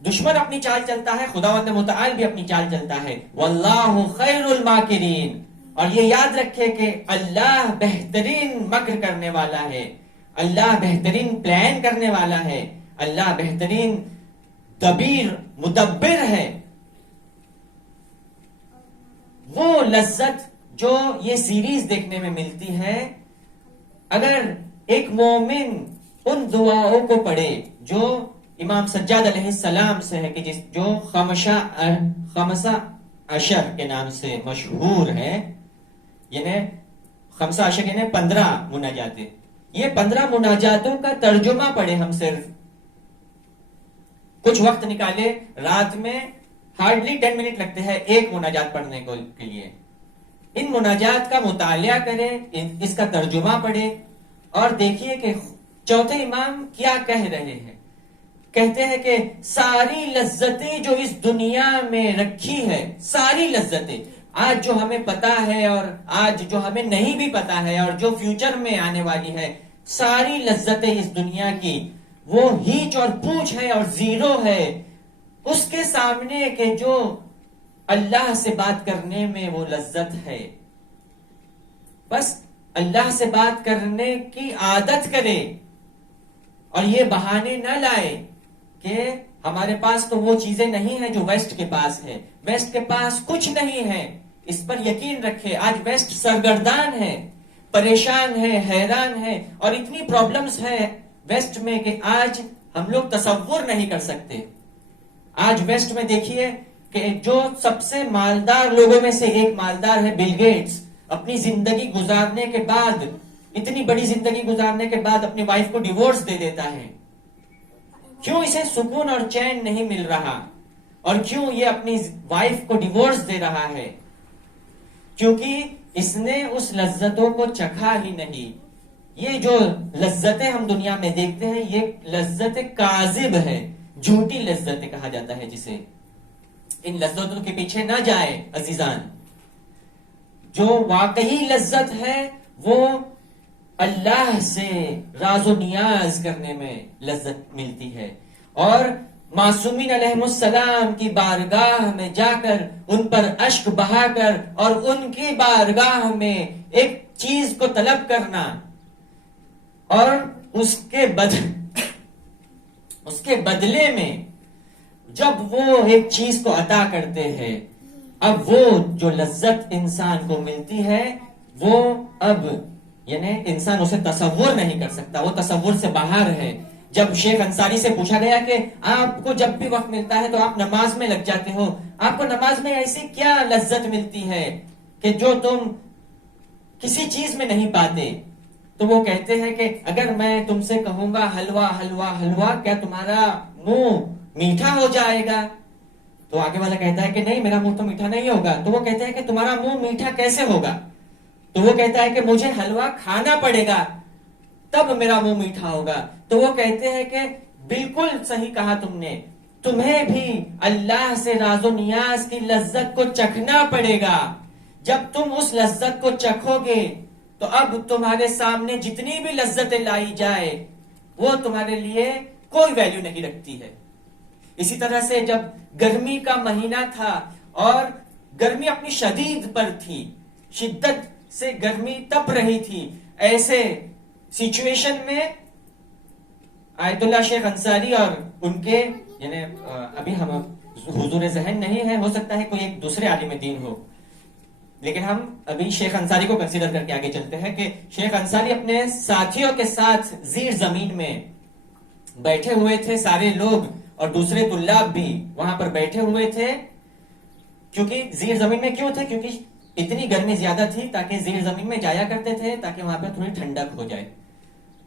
دشمن اپنی چال چلتا ہے، خداوند متعال بھی اپنی چال چلتا ہے، واللہ خیر الماکرین، اور یہ یاد رکھے کہ اللہ بہترین مکر کرنے والا ہے، اللہ بہترین پلان کرنے والا ہے، اللہ بہترین دبیر مدبر ہے۔ وہ لذت جو یہ سیریز دیکھنے میں ملتی ہے، اگر ایک مومن ان دعاؤں کو پڑھے جو امام سجاد علیہ السلام سے ہے، کہ جو خمسہ عشر کے نام سے مشہور ہے، یعنی خمسہ عشر یعنی 15 مناجاتیں، یہ 15 مناجاتوں کا ترجمہ پڑھے، ہم صرف کچھ وقت نکالے، رات میں ہارڈلی 10 منٹ لگتے ہیں ایک مناجات پڑھنے کے لیے، ان مناجات کا مطالعہ کرے، اس کا ترجمہ پڑھے اور دیکھیے کہ چوتھے امام کیا کہہ رہے ہیں۔ کہتے ہیں کہ ساری لذتیں جو اس دنیا میں رکھی ہے، ساری لذتیں آج جو ہمیں پتا ہے اور آج جو ہمیں نہیں بھی پتا ہے اور جو فیوچر میں آنے والی ہے، ساری لذتیں اس دنیا کی وہ ہیچ اور پوچھ ہے اور زیرو ہے اس کے سامنے کہ جو اللہ سے بات کرنے میں وہ لذت ہے۔ بس اللہ سے بات کرنے کی عادت کرے اور یہ بہانے نہ لائے کہ ہمارے پاس تو وہ چیزیں نہیں ہیں جو ویسٹ کے پاس ہے، ویسٹ کے پاس کچھ نہیں ہے، اس پر یقین رکھے۔ آج ویسٹ سرگردان ہے، پریشان ہے، حیران ہے، اور اتنی پرابلمز ہے ویسٹ میں کہ آج ہم لوگ تصور نہیں کر سکتے۔ آج ویسٹ میں دیکھیے کہ جو سب سے مالدار لوگوں میں سے ایک مالدار ہے بل گیٹس، اپنی زندگی گزارنے کے بعد، اتنی بڑی زندگی گزارنے کے بعد اپنی وائف کو ڈیورس دے دیتا ہے۔ کیوں اسے سکون اور چین نہیں مل رہا، اور کیوں یہ اپنی وائف کو ڈیورس دے رہا ہے؟ کیونکہ اس نے اس لذتوں کو چکھا ہی نہیں۔ یہ جو لذتیں ہم دنیا میں دیکھتے ہیں یہ لذت کاذب ہے، جھوٹی لذتیں کہا جاتا ہے جسے۔ ان لذتوں کے پیچھے نہ جائے عزیزان، جو واقعی لذت ہے وہ اللہ سے راز و نیاز کرنے میں لذت ملتی ہے، اور معصومین علیہ السلام کی بارگاہ میں جا کر ان پر اشک بہا کر اور ان کی بارگاہ میں ایک چیز کو طلب کرنا اور اس کے بدلے میں جب وہ ایک چیز کو عطا کرتے ہیں، اب وہ جو لذت انسان کو ملتی ہے وہ اب یعنی انسان اسے تصور نہیں کر سکتا، وہ تصور سے باہر ہے۔ جب شیخ انصاری سے پوچھا گیا کہ آپ کو جب بھی وقت ملتا ہے تو آپ نماز میں لگ جاتے ہو، آپ کو نماز میں ایسی کیا لذت ملتی ہے کہ جو تم کسی چیز میں نہیں پاتے؟ تو وہ کہتے ہیں کہ اگر میں تم سے کہوں گا حلوہ حلوہ حلوہ، کیا تمہارا منہ میٹھا ہو جائے گا؟ تو آگے والا کہتا ہے کہ نہیں، میرا منہ تو میٹھا نہیں ہوگا۔ تو وہ کہتے ہیں کہ تمہارا منہ میٹھا کیسے ہوگا؟ تو وہ کہتا ہے کہ مجھے حلوہ کھانا پڑے گا تب میرا منہ میٹھا ہوگا۔ تو وہ کہتے ہیں کہ بالکل صحیح کہا تم نے، تمہیں بھی اللہ سے راز و نیاز کی لذت کو چکھنا پڑے گا۔ جب تم اس لذت کو چکھو گے تو اب تمہارے سامنے جتنی بھی لذتیں لائی جائے وہ تمہارے لیے کوئی ویلیو نہیں رکھتی ہے۔ اسی طرح سے جب گرمی کا مہینہ تھا اور گرمی اپنی شدید پر تھی، شدت سے گرمی تپ رہی تھی، ایسے سچویشن میں آیت اللہ شیخ انصاری اور ان کے یعنی ابھی ہم حضور ذہن نہیں ہے، ہو سکتا ہے کوئی ایک دوسرے عالم دین ہو، لیکن ہم ابھی شیخ انصاری کو کنسیڈر کر کے آگے چلتے ہیں کہ شیخ انصاری اپنے ساتھیوں کے ساتھ زیر زمین میں بیٹھے ہوئے تھے، سارے لوگ اور دوسرے طلاب بھی وہاں پر بیٹھے ہوئے تھے۔ کیونکہ زیر زمین میں کیوں تھے؟ کیونکہ اتنی گرمی زیادہ تھی، تاکہ زیر زمین میں جایا کرتے تھے تاکہ وہاں پہ تھوڑی ٹھنڈک ہو جائے۔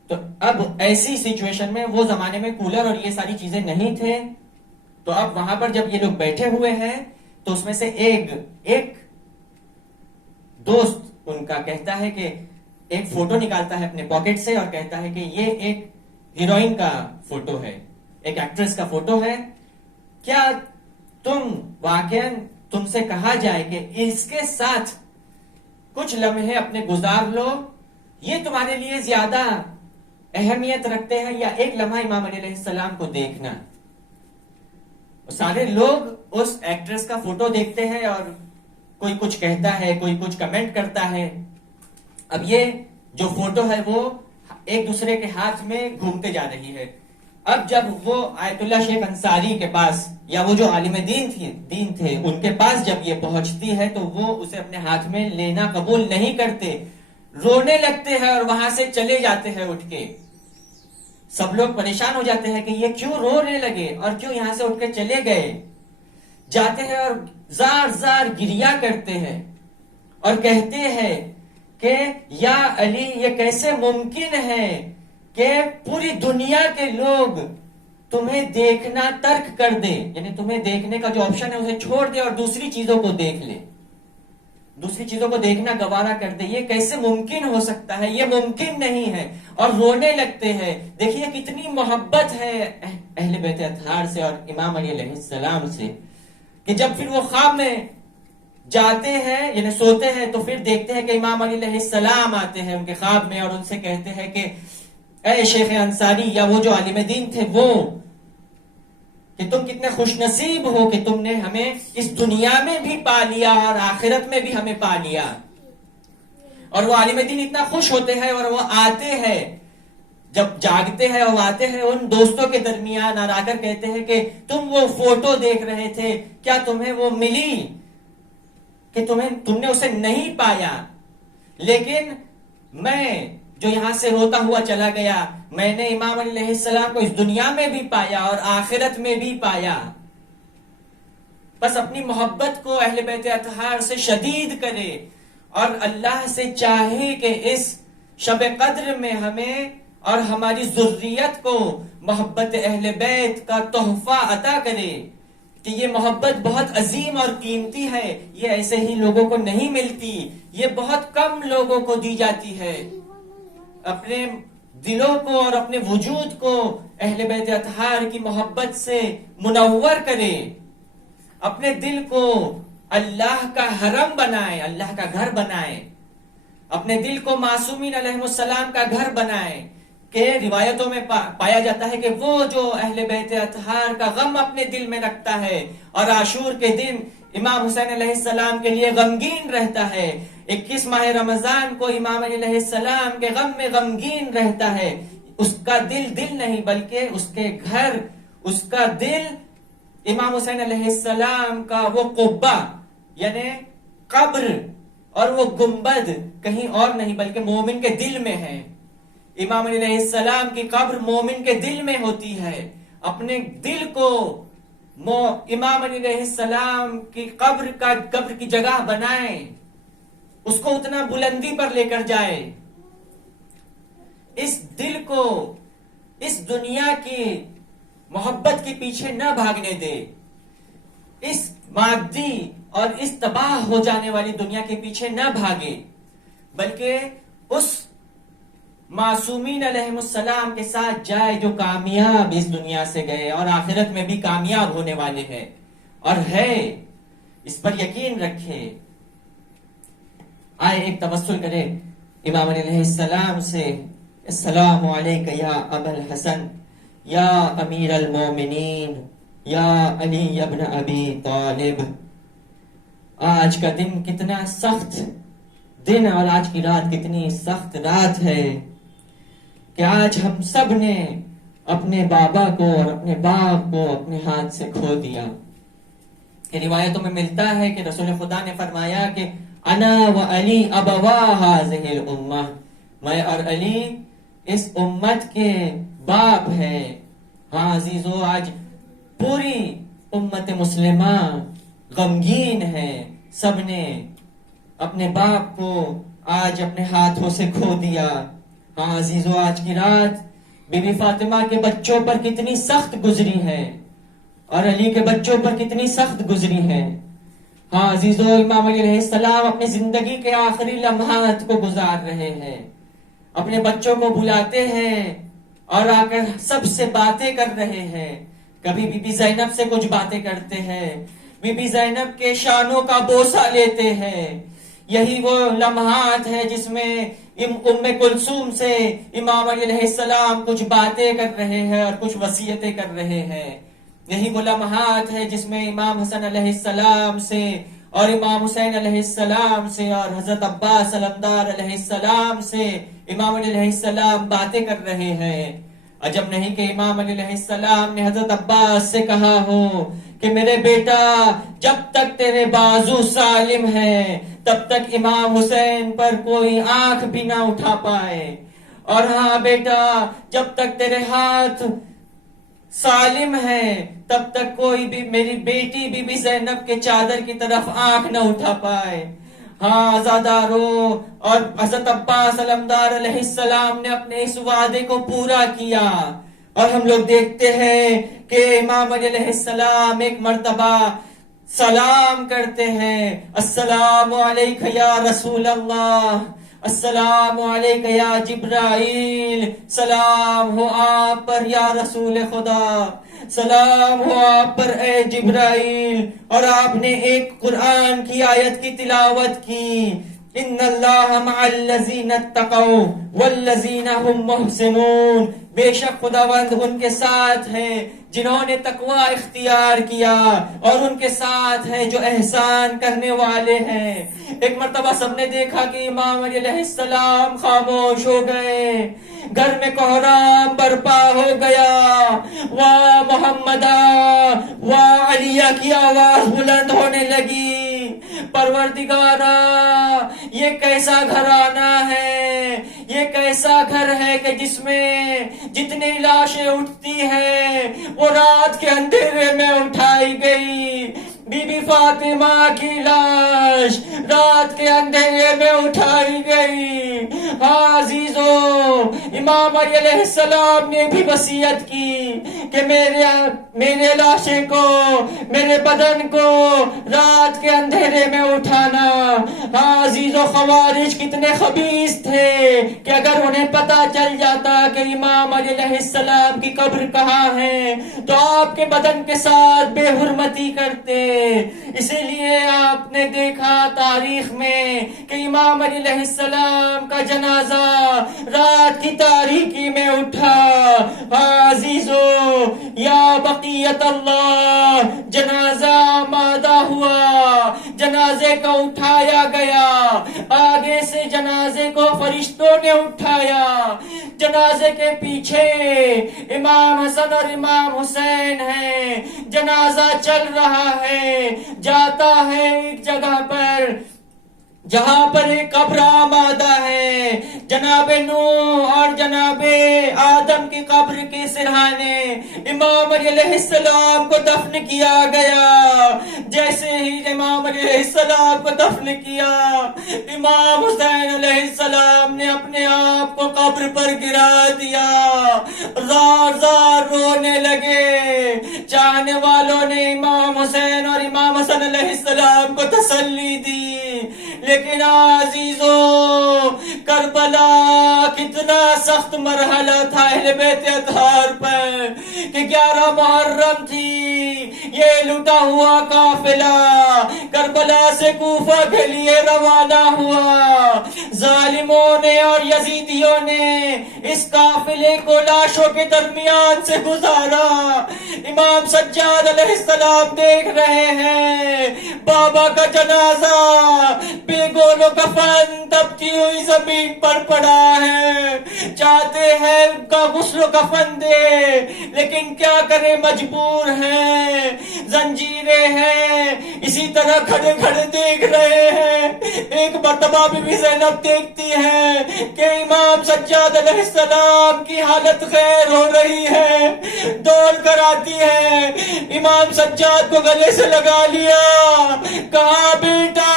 تو اب ایسی سچویشن میں، وہ زمانے میں کولر اور یہ ساری چیزیں نہیں تھے، تو اب وہاں پر جب یہ لوگ بیٹھے ہوئے ہیں تو اس میں سے ایک دوست ان کا کہتا ہے کہ ایک فوٹو نکالتا ہے اپنے پاکٹ سے اور کہتا ہے کہ یہ ایک ہیروئن کا فوٹو ہے، ایک ایکٹریس کا فوٹو ہے، کیا تم واقعا تم سے کہا جائے کہ اس کے ساتھ کچھ لمحے اپنے گزار لو، یہ تمہارے لیے زیادہ اہمیت رکھتے ہیں یا ایک لمحہ امام علیہ السلام کو دیکھنا؟ سارے لوگ اس ایکٹریس کا فوٹو دیکھتے ہیں اور کوئی کچھ کہتا ہے، کوئی کچھ کمنٹ کرتا ہے۔ اب یہ جو فوٹو ہے وہ ایک دوسرے کے ہاتھ میں گھومتے جا رہی ہے۔ اب جب وہ آیت اللہ شیخ انصاری کے پاس یا وہ جو عالم دین تھے ان کے پاس جب یہ پہنچتی ہے تو وہ اسے اپنے ہاتھ میں لینا قبول نہیں کرتے، رونے لگتے ہیں اور وہاں سے چلے جاتے ہیں اٹھ کے۔ سب لوگ پریشان ہو جاتے ہیں کہ یہ کیوں رونے لگے اور کیوں یہاں سے اٹھ کے چلے گئے۔ جاتے ہیں اور زار زار گریا کرتے ہیں اور کہتے ہیں کہ یا علی، یہ کیسے ممکن ہے کہ پوری دنیا کے لوگ تمہیں دیکھنا ترک کر دے، یعنی تمہیں دیکھنے کا جو آپشن ہے اسے چھوڑ دے اور دوسری چیزوں کو دیکھ لے، دوسری چیزوں کو دیکھنا گوارا کر دے، یہ کیسے ممکن ہو سکتا ہے؟ یہ ممکن نہیں ہے، اور رونے لگتے ہیں۔ دیکھیے کتنی محبت ہے اہل بیت اطہار سے اور امام علی علیہ السلام سے، کہ جب پھر وہ خواب میں جاتے ہیں یعنی سوتے ہیں تو پھر دیکھتے ہیں کہ امام علی علیہ السلام آتے ہیں ان کے خواب میں اور ان سے کہتے ہیں کہ اے شیخ انصاری یا وہ جو عالم دین تھے وہ، کہ تم کتنے خوش نصیب ہو کہ تم نے ہمیں اس دنیا میں بھی پا لیا اور آخرت میں بھی ہمیں پا لیا۔ اور وہ عالم دین اتنا خوش ہوتے ہیں اور وہ آتے ہیں، جب جاگتے ہیں اور آتے ہیں ان دوستوں کے درمیان اور آ کر کہتے ہیں کہ تم وہ فوٹو دیکھ رہے تھے، کیا تمہیں وہ ملی؟ کہ تم نے اسے نہیں پایا، لیکن میں جو یہاں سے ہوتا ہوا چلا گیا، میں نے امام علیہ السلام کو اس دنیا میں بھی پایا اور آخرت میں بھی پایا۔ بس اپنی محبت کو اہل بیت اطہار سے شدید کرے اور اللہ سے چاہے کہ اس شب قدر میں ہمیں اور ہماری ذریت کو محبت اہل بیت کا تحفہ عطا کرے، کہ یہ محبت بہت عظیم اور قیمتی ہے، یہ ایسے ہی لوگوں کو نہیں ملتی، یہ بہت کم لوگوں کو دی جاتی ہے۔ اپنے دلوں کو اور اپنے وجود کو اہل بیت اطہار کی محبت سے منور کرے، اپنے دل کو اللہ کا حرم بنائے، اللہ کا گھر بنائے، اپنے دل کو معصومین علیہ السلام کا گھر بنائے، کہ روایتوں میں پایا جاتا ہے کہ وہ جو اہل بیت اطہار کا غم اپنے دل میں رکھتا ہے اور عاشور کے دن امام حسین علیہ السلام کے لیے غمگین رہتا ہے، 21 ماہ رمضان کو امام علیہ السلام کے غم میں غمگین رہتا ہے، اس کا دل نہیں بلکہ اس کے گھر، اس کا دل امام حسین علیہ السلام کا وہ قبہ یعنی قبر اور وہ گنبد کہیں اور نہیں بلکہ مومن کے دل میں ہے۔ امام علیہ السلام کی قبر مومن کے دل میں ہوتی ہے۔ اپنے دل کو امام علیہ السلام کی قبر کی جگہ بنائیں، اس کو اتنا بلندی پر لے کر جائے، اس دل کو اس دنیا کی محبت کے پیچھے نہ بھاگنے دے، اس مادی اور اس تباہ ہو جانے والی دنیا کے پیچھے نہ بھاگے، بلکہ اس معصومین علیہ السلام کے ساتھ جائے جو کامیاب اس دنیا سے گئے اور آخرت میں بھی کامیاب ہونے والے ہیں اور ہے، اس پر یقین رکھے۔ آئے ایک توسل کرے امام علیہ السلام سے، السلام علیک یا ابا الحسن یا امیر المومنین یا علی ابن ابی طالب۔ آج کا دن کتنا سخت دن اور آج کی رات کتنی سخت رات ہے کہ آج ہم سب نے اپنے بابا کو اور اپنے باپ کو اپنے ہاتھ سے کھو دیا۔ کہ روایتوں میں ملتا ہے کہ رسول خدا نے فرمایا کہ انا و علی ابوا هذه الامہ، میں اور علی اس امت کے باپ ہے۔ ہاں عزیزو، آج پوری امت مسلمہ غمگین ہے، سب نے اپنے باپ کو آج اپنے ہاتھوں سے کھو دیا۔ ہاں عزیزو، آج کی رات بی بی فاطمہ کے بچوں پر کتنی سخت گزری ہے اور علی کے بچوں پر کتنی سخت گزری ہے۔ ہاں عزیزو، امام علی علیہ السلام اپنی زندگی کے آخری لمحات کو گزار رہے ہیں، اپنے بچوں کو بلاتے ہیں اور آ کر سب سے باتیں کر رہے ہیں۔ کبھی بی بی زینب سے کچھ باتیں کرتے ہیں، بی بی زینب کے شانوں کا بوسہ لیتے ہیں۔ یہی وہ لمحات ہیں جس میں ام کلثوم سے امام علی علیہ السلام کچھ باتیں کر رہے ہیں اور کچھ وصیتیں کر رہے ہیں۔ یہی وہ لمحات ہیں جس میں امام حسن علیہ السلام سے اور امام حسین علیہ السلام سے اور حضرت عباس علمدار علیہ السلام سے امام علی علیہ السلام باتیں کر رہے ہیں۔ عجب نہیں کہ امام علی علیہ السلام نے حضرت عباس سے کہا ہو کہ میرے بیٹا، جب تک تیرے بازو سالم ہے تب تک امام حسین پر کوئی آنکھ بھی نہ اٹھا پائے، اور ہاں بیٹا، جب تک تیرے ہاتھ سالم ہے تب تک کوئی بھی میری بیٹی بی بی زینب کے چادر کی طرف آنکھ نہ اٹھا پائے۔ ہاں عزادارو، اور حضرت عباس علمدار علیہ السلام نے اپنے اس وعدے کو پورا کیا، اور ہم لوگ دیکھتے ہیں کہ امام علی علیہ السلام ایک مرتبہ سلام کرتے ہیں، السلام علیک یا رسول اللہ، السلام علیک یا جبرائیل، سلام ہو آپ پر یا رسول خدا، سلام ہو آپ پر اے جبرائیل۔ اور آپ نے ایک قرآن کی آیت کی تلاوت کی، ان اللہ مع الذین اتقوا والذین هم محسنون، بے شک خداوند ان کے ساتھ ہیں جنہوں نے تقوی اختیار کیا، اور ان کے ساتھ ہیں جو احسان کرنے والے ہیں۔ ایک مرتبہ سب نے دیکھا کہ امام علی علیہ السلام خاموش ہو گئے، گھر میں کوہرام برپا ہو گیا، واہ محمدہ واہ علیہ کی آواز بلند ہونے لگی، پروردگارا یہ کیسا گھرانہ ہے، یہ کیسا گھر ہے کہ جس میں جتنی لاشیں اٹھتی ہیں وہ رات کے اندھیرے میں اٹھائی گئی۔ بی بی فاطمہ کی لاش رات کے اندھیرے میں اٹھائی گئی۔ ہاں عزیزو، امام علی علیہ السلام نے بھی وصیت کی کہ میرے لاشیں کو، میرے بدن کو رات کے اندھیرے میں اٹھانا۔ ہاں عزیزو، خوارج کتنے خبیث تھے کہ اگر انہیں پتا چل جاتا کہ امام علی علیہ السلام کی قبر کہاں ہے تو آپ کے بدن کے ساتھ بے حرمتی کرتے۔ اسی لیے آپ نے دیکھا تاریخ میں کہ امام علی علیہ السلام کا جنازہ رات کی تاریکی میں اٹھا. عزیزو یا بقیت اللہ، جنازہ آمادہ ہوا، جنازے کو اٹھایا گیا. آگے سے جنازے کو فرشتوں نے اٹھایا. جنازے کے پیچھے امام حسن اور امام حسین ہیں. جنازہ چل رہا ہے، جاتا ہے ایک جگہ پر جہاں پر ایک قبر آمادہ ہے. جناب نوح اور جناب آدم کی قبر کے سرہانے امام علی علیہ السلام کو دفن کیا گیا. جیسے ہی امام علی علیہ السلام کو دفن کیا، امام حسین علیہ السلام نے اپنے آپ کو قبر پر گرا دیا. زار زار رونے لگے. چاہنے والوں نے امام حسین اور امام حسن علیہ السلام کو تسلی دی. لیکن عزیزو، کربلا کتنا سخت مرحلہ تھا اہل بیت اطہار پر کہ 11 محرم تھی. یہ لٹا ہوا قافلہ کربلا سے کوفہ کے لیے روانہ ہوا. ظالموں نے اور یزیدیوں نے اس قافلے کو لاشوں کے درمیان سے گزارا. امام سجاد علیہ السلام دیکھ رہے ہیں بابا کا جنازہ بے گول و کفن تپتی ہوئی زمین پر پڑا ہے. چاہتے ہیں ان کا غسل و کفن دے، لیکن کیا کرے، مجبور ہیں. زنجیریں ہیں. اسی طرح کھڑے کھڑے دیکھ رہے ہیں. ایک مرتبہ بی زینب دیکھتی ہے کہ امام سجاد علیہ السلام کی حالت خیر ہو رہی ہے. دوڑ کر آتی ہے، امام سجاد کو گلے سے لگا لیا. کہا بیٹا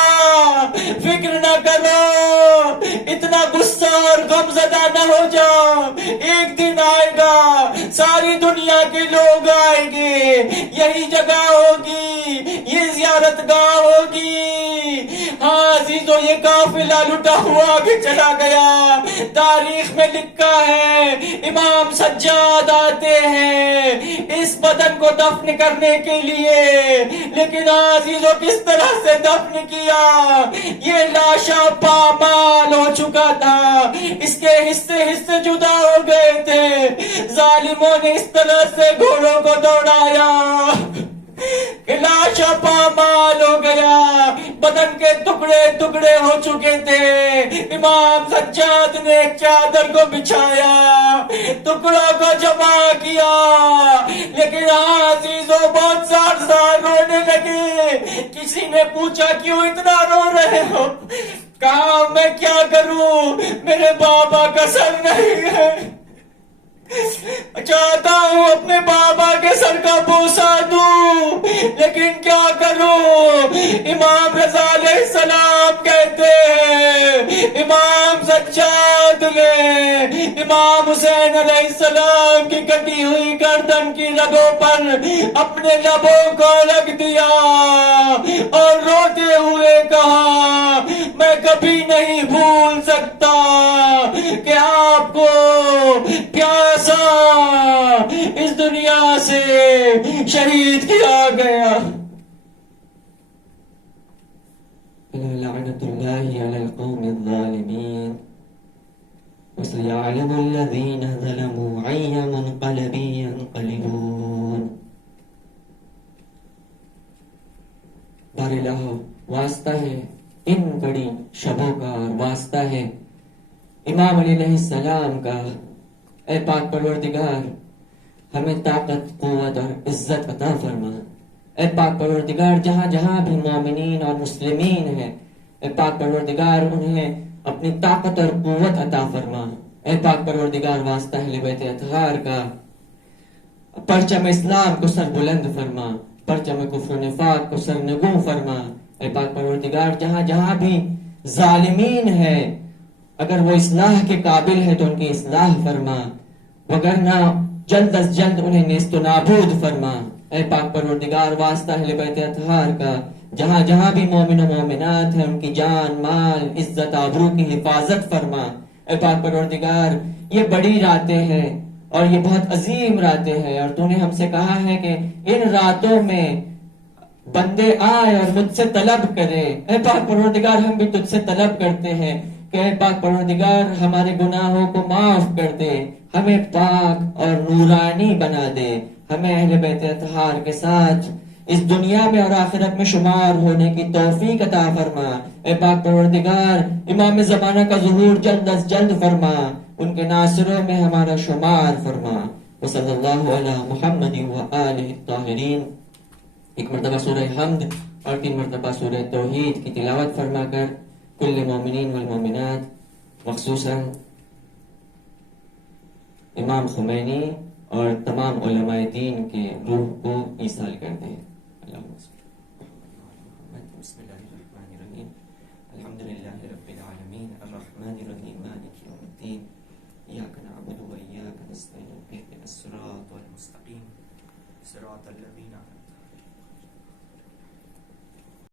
فکر نہ کرو، اتنا غصہ اور غم زدہ نہ ہو جاؤ. ایک دن آئے گا، ساری دنیا کے لوگ آئیں گے، یہی جگہ ہوگی، یہ زیارت گاہ ہوگی. ہاں عزیزو، یہ قافلہ لٹا ہوا آگے چلا گیا. تاریخ میں لکھا ہے امام سجاد آتے ہیں اس بدن کو دفن کرنے کے لیے. لیکن عزیزو کس طرح سے دفن کیا؟ یہ لاشا پامال ہو چکا تھا، اس کے حصے حصے جدا ہو گئے تھے. ظالموں نے اس طرح سے گھوڑوں کو دوڑایا کہ لاشا پامال ہو گیا، بدن کے ٹکڑے ٹکڑے ہو چکے تھے. امام سجاد نے ایک چادر کو بچھایا، ٹکڑوں کو جمع کیا. لیکن عزیزو بہت زار زار رونے لگے. کسی نے پوچھا کیوں اتنا رو رہے ہو؟ کہا میں کیا کروں، میرے بابا کا سر نہیں ہے. چاہتا ہوں اپنے بابا کے سر کا بوسہ دوں، لیکن کیا کروں. امام رضا علیہ السلام کہتے ہیں امام سجاد نے امام حسین علیہ السلام کی کٹی ہوئی گردن کی رگوں پر اپنے لبوں کو رکھ دیا اور روتے ہوئے کہا میں کبھی نہیں بھول سکتا کہ آپ کو پیاسا اس دنیا سے شہید کیا گیا. لعنت اللہ علی القوم الظالمین وسيعلم الذين ظلموا أي منقلب ينقلبون. بار الہ واسطہ ہے ان بڑی شبوں کا اور واسطہ ہے امام علی علیہ السلام کا. اے پاک پروردگار ہمیں طاقت، قوت اور عزت عطا فرما. اے پاک پروردگار جہاں جہاں بھی مومنین اور مسلمین ہیں، اے پاک پروردگار انہیں اپنی طاقت اور قوت عطا فرما. اے پاک پروردگار واسطہ اہل بیت اطہار کا پرچم اسلام کو سر بلند فرما، پرچم کفر و نفاق کو سر نگوں فرما. اے پاک پروردگار جہاں جہاں بھی ظالمین ہے، اگر وہ اصلاح کے قابل ہے تو ان کی اصلاح فرما، وگرنہ جلد از جلد انہیں نیست و نابود فرما. اے پاک پروردگار واسطہ اہل بیت اطہار کا جہاں جہاں بھی مومن و مومنات ہیں ان کی جان، مال، عزت، آبرو کی حفاظت فرما. اے پاک پروردگار یہ بڑی راتیں ہیں اور یہ بہت عظیم راتیں ہیں، اور تو نے ہم سے کہا ہے کہ ان راتوں میں بندے آئے اور مجھ سے طلب کرے. اے پاک پروردگار ہم بھی تجھ سے طلب کرتے ہیں کہ اے پاک پروردگار ہمارے گناہوں کو معاف کر دے، ہمیں پاک اور نورانی بنا دے، ہمیں اہل بیت اطہار کے ساتھ اس دنیا میں اور آخرت میں شمار ہونے کی توفیق عطا فرما۔ اے پاک پروردگار امام زمانہ کا ظہور جلد از جلد فرما، ان کے ناصروں میں ہمارا شمار فرما۔ وصلی اللہ علی محمد وآلہ الطاہرین۔ ایک مرتبہ سورہ حمد اور 3 مرتبہ سورہ توحید کی تلاوت فرما کر کل مومنین والمومنات، خصوصاً امام خمینی اور تمام علماء دین کے روح کو ایصال کر دیں۔ بسم اللہ الرحمن الرحیم، الحمد للہ رب العالمین، الرحمن الرحیم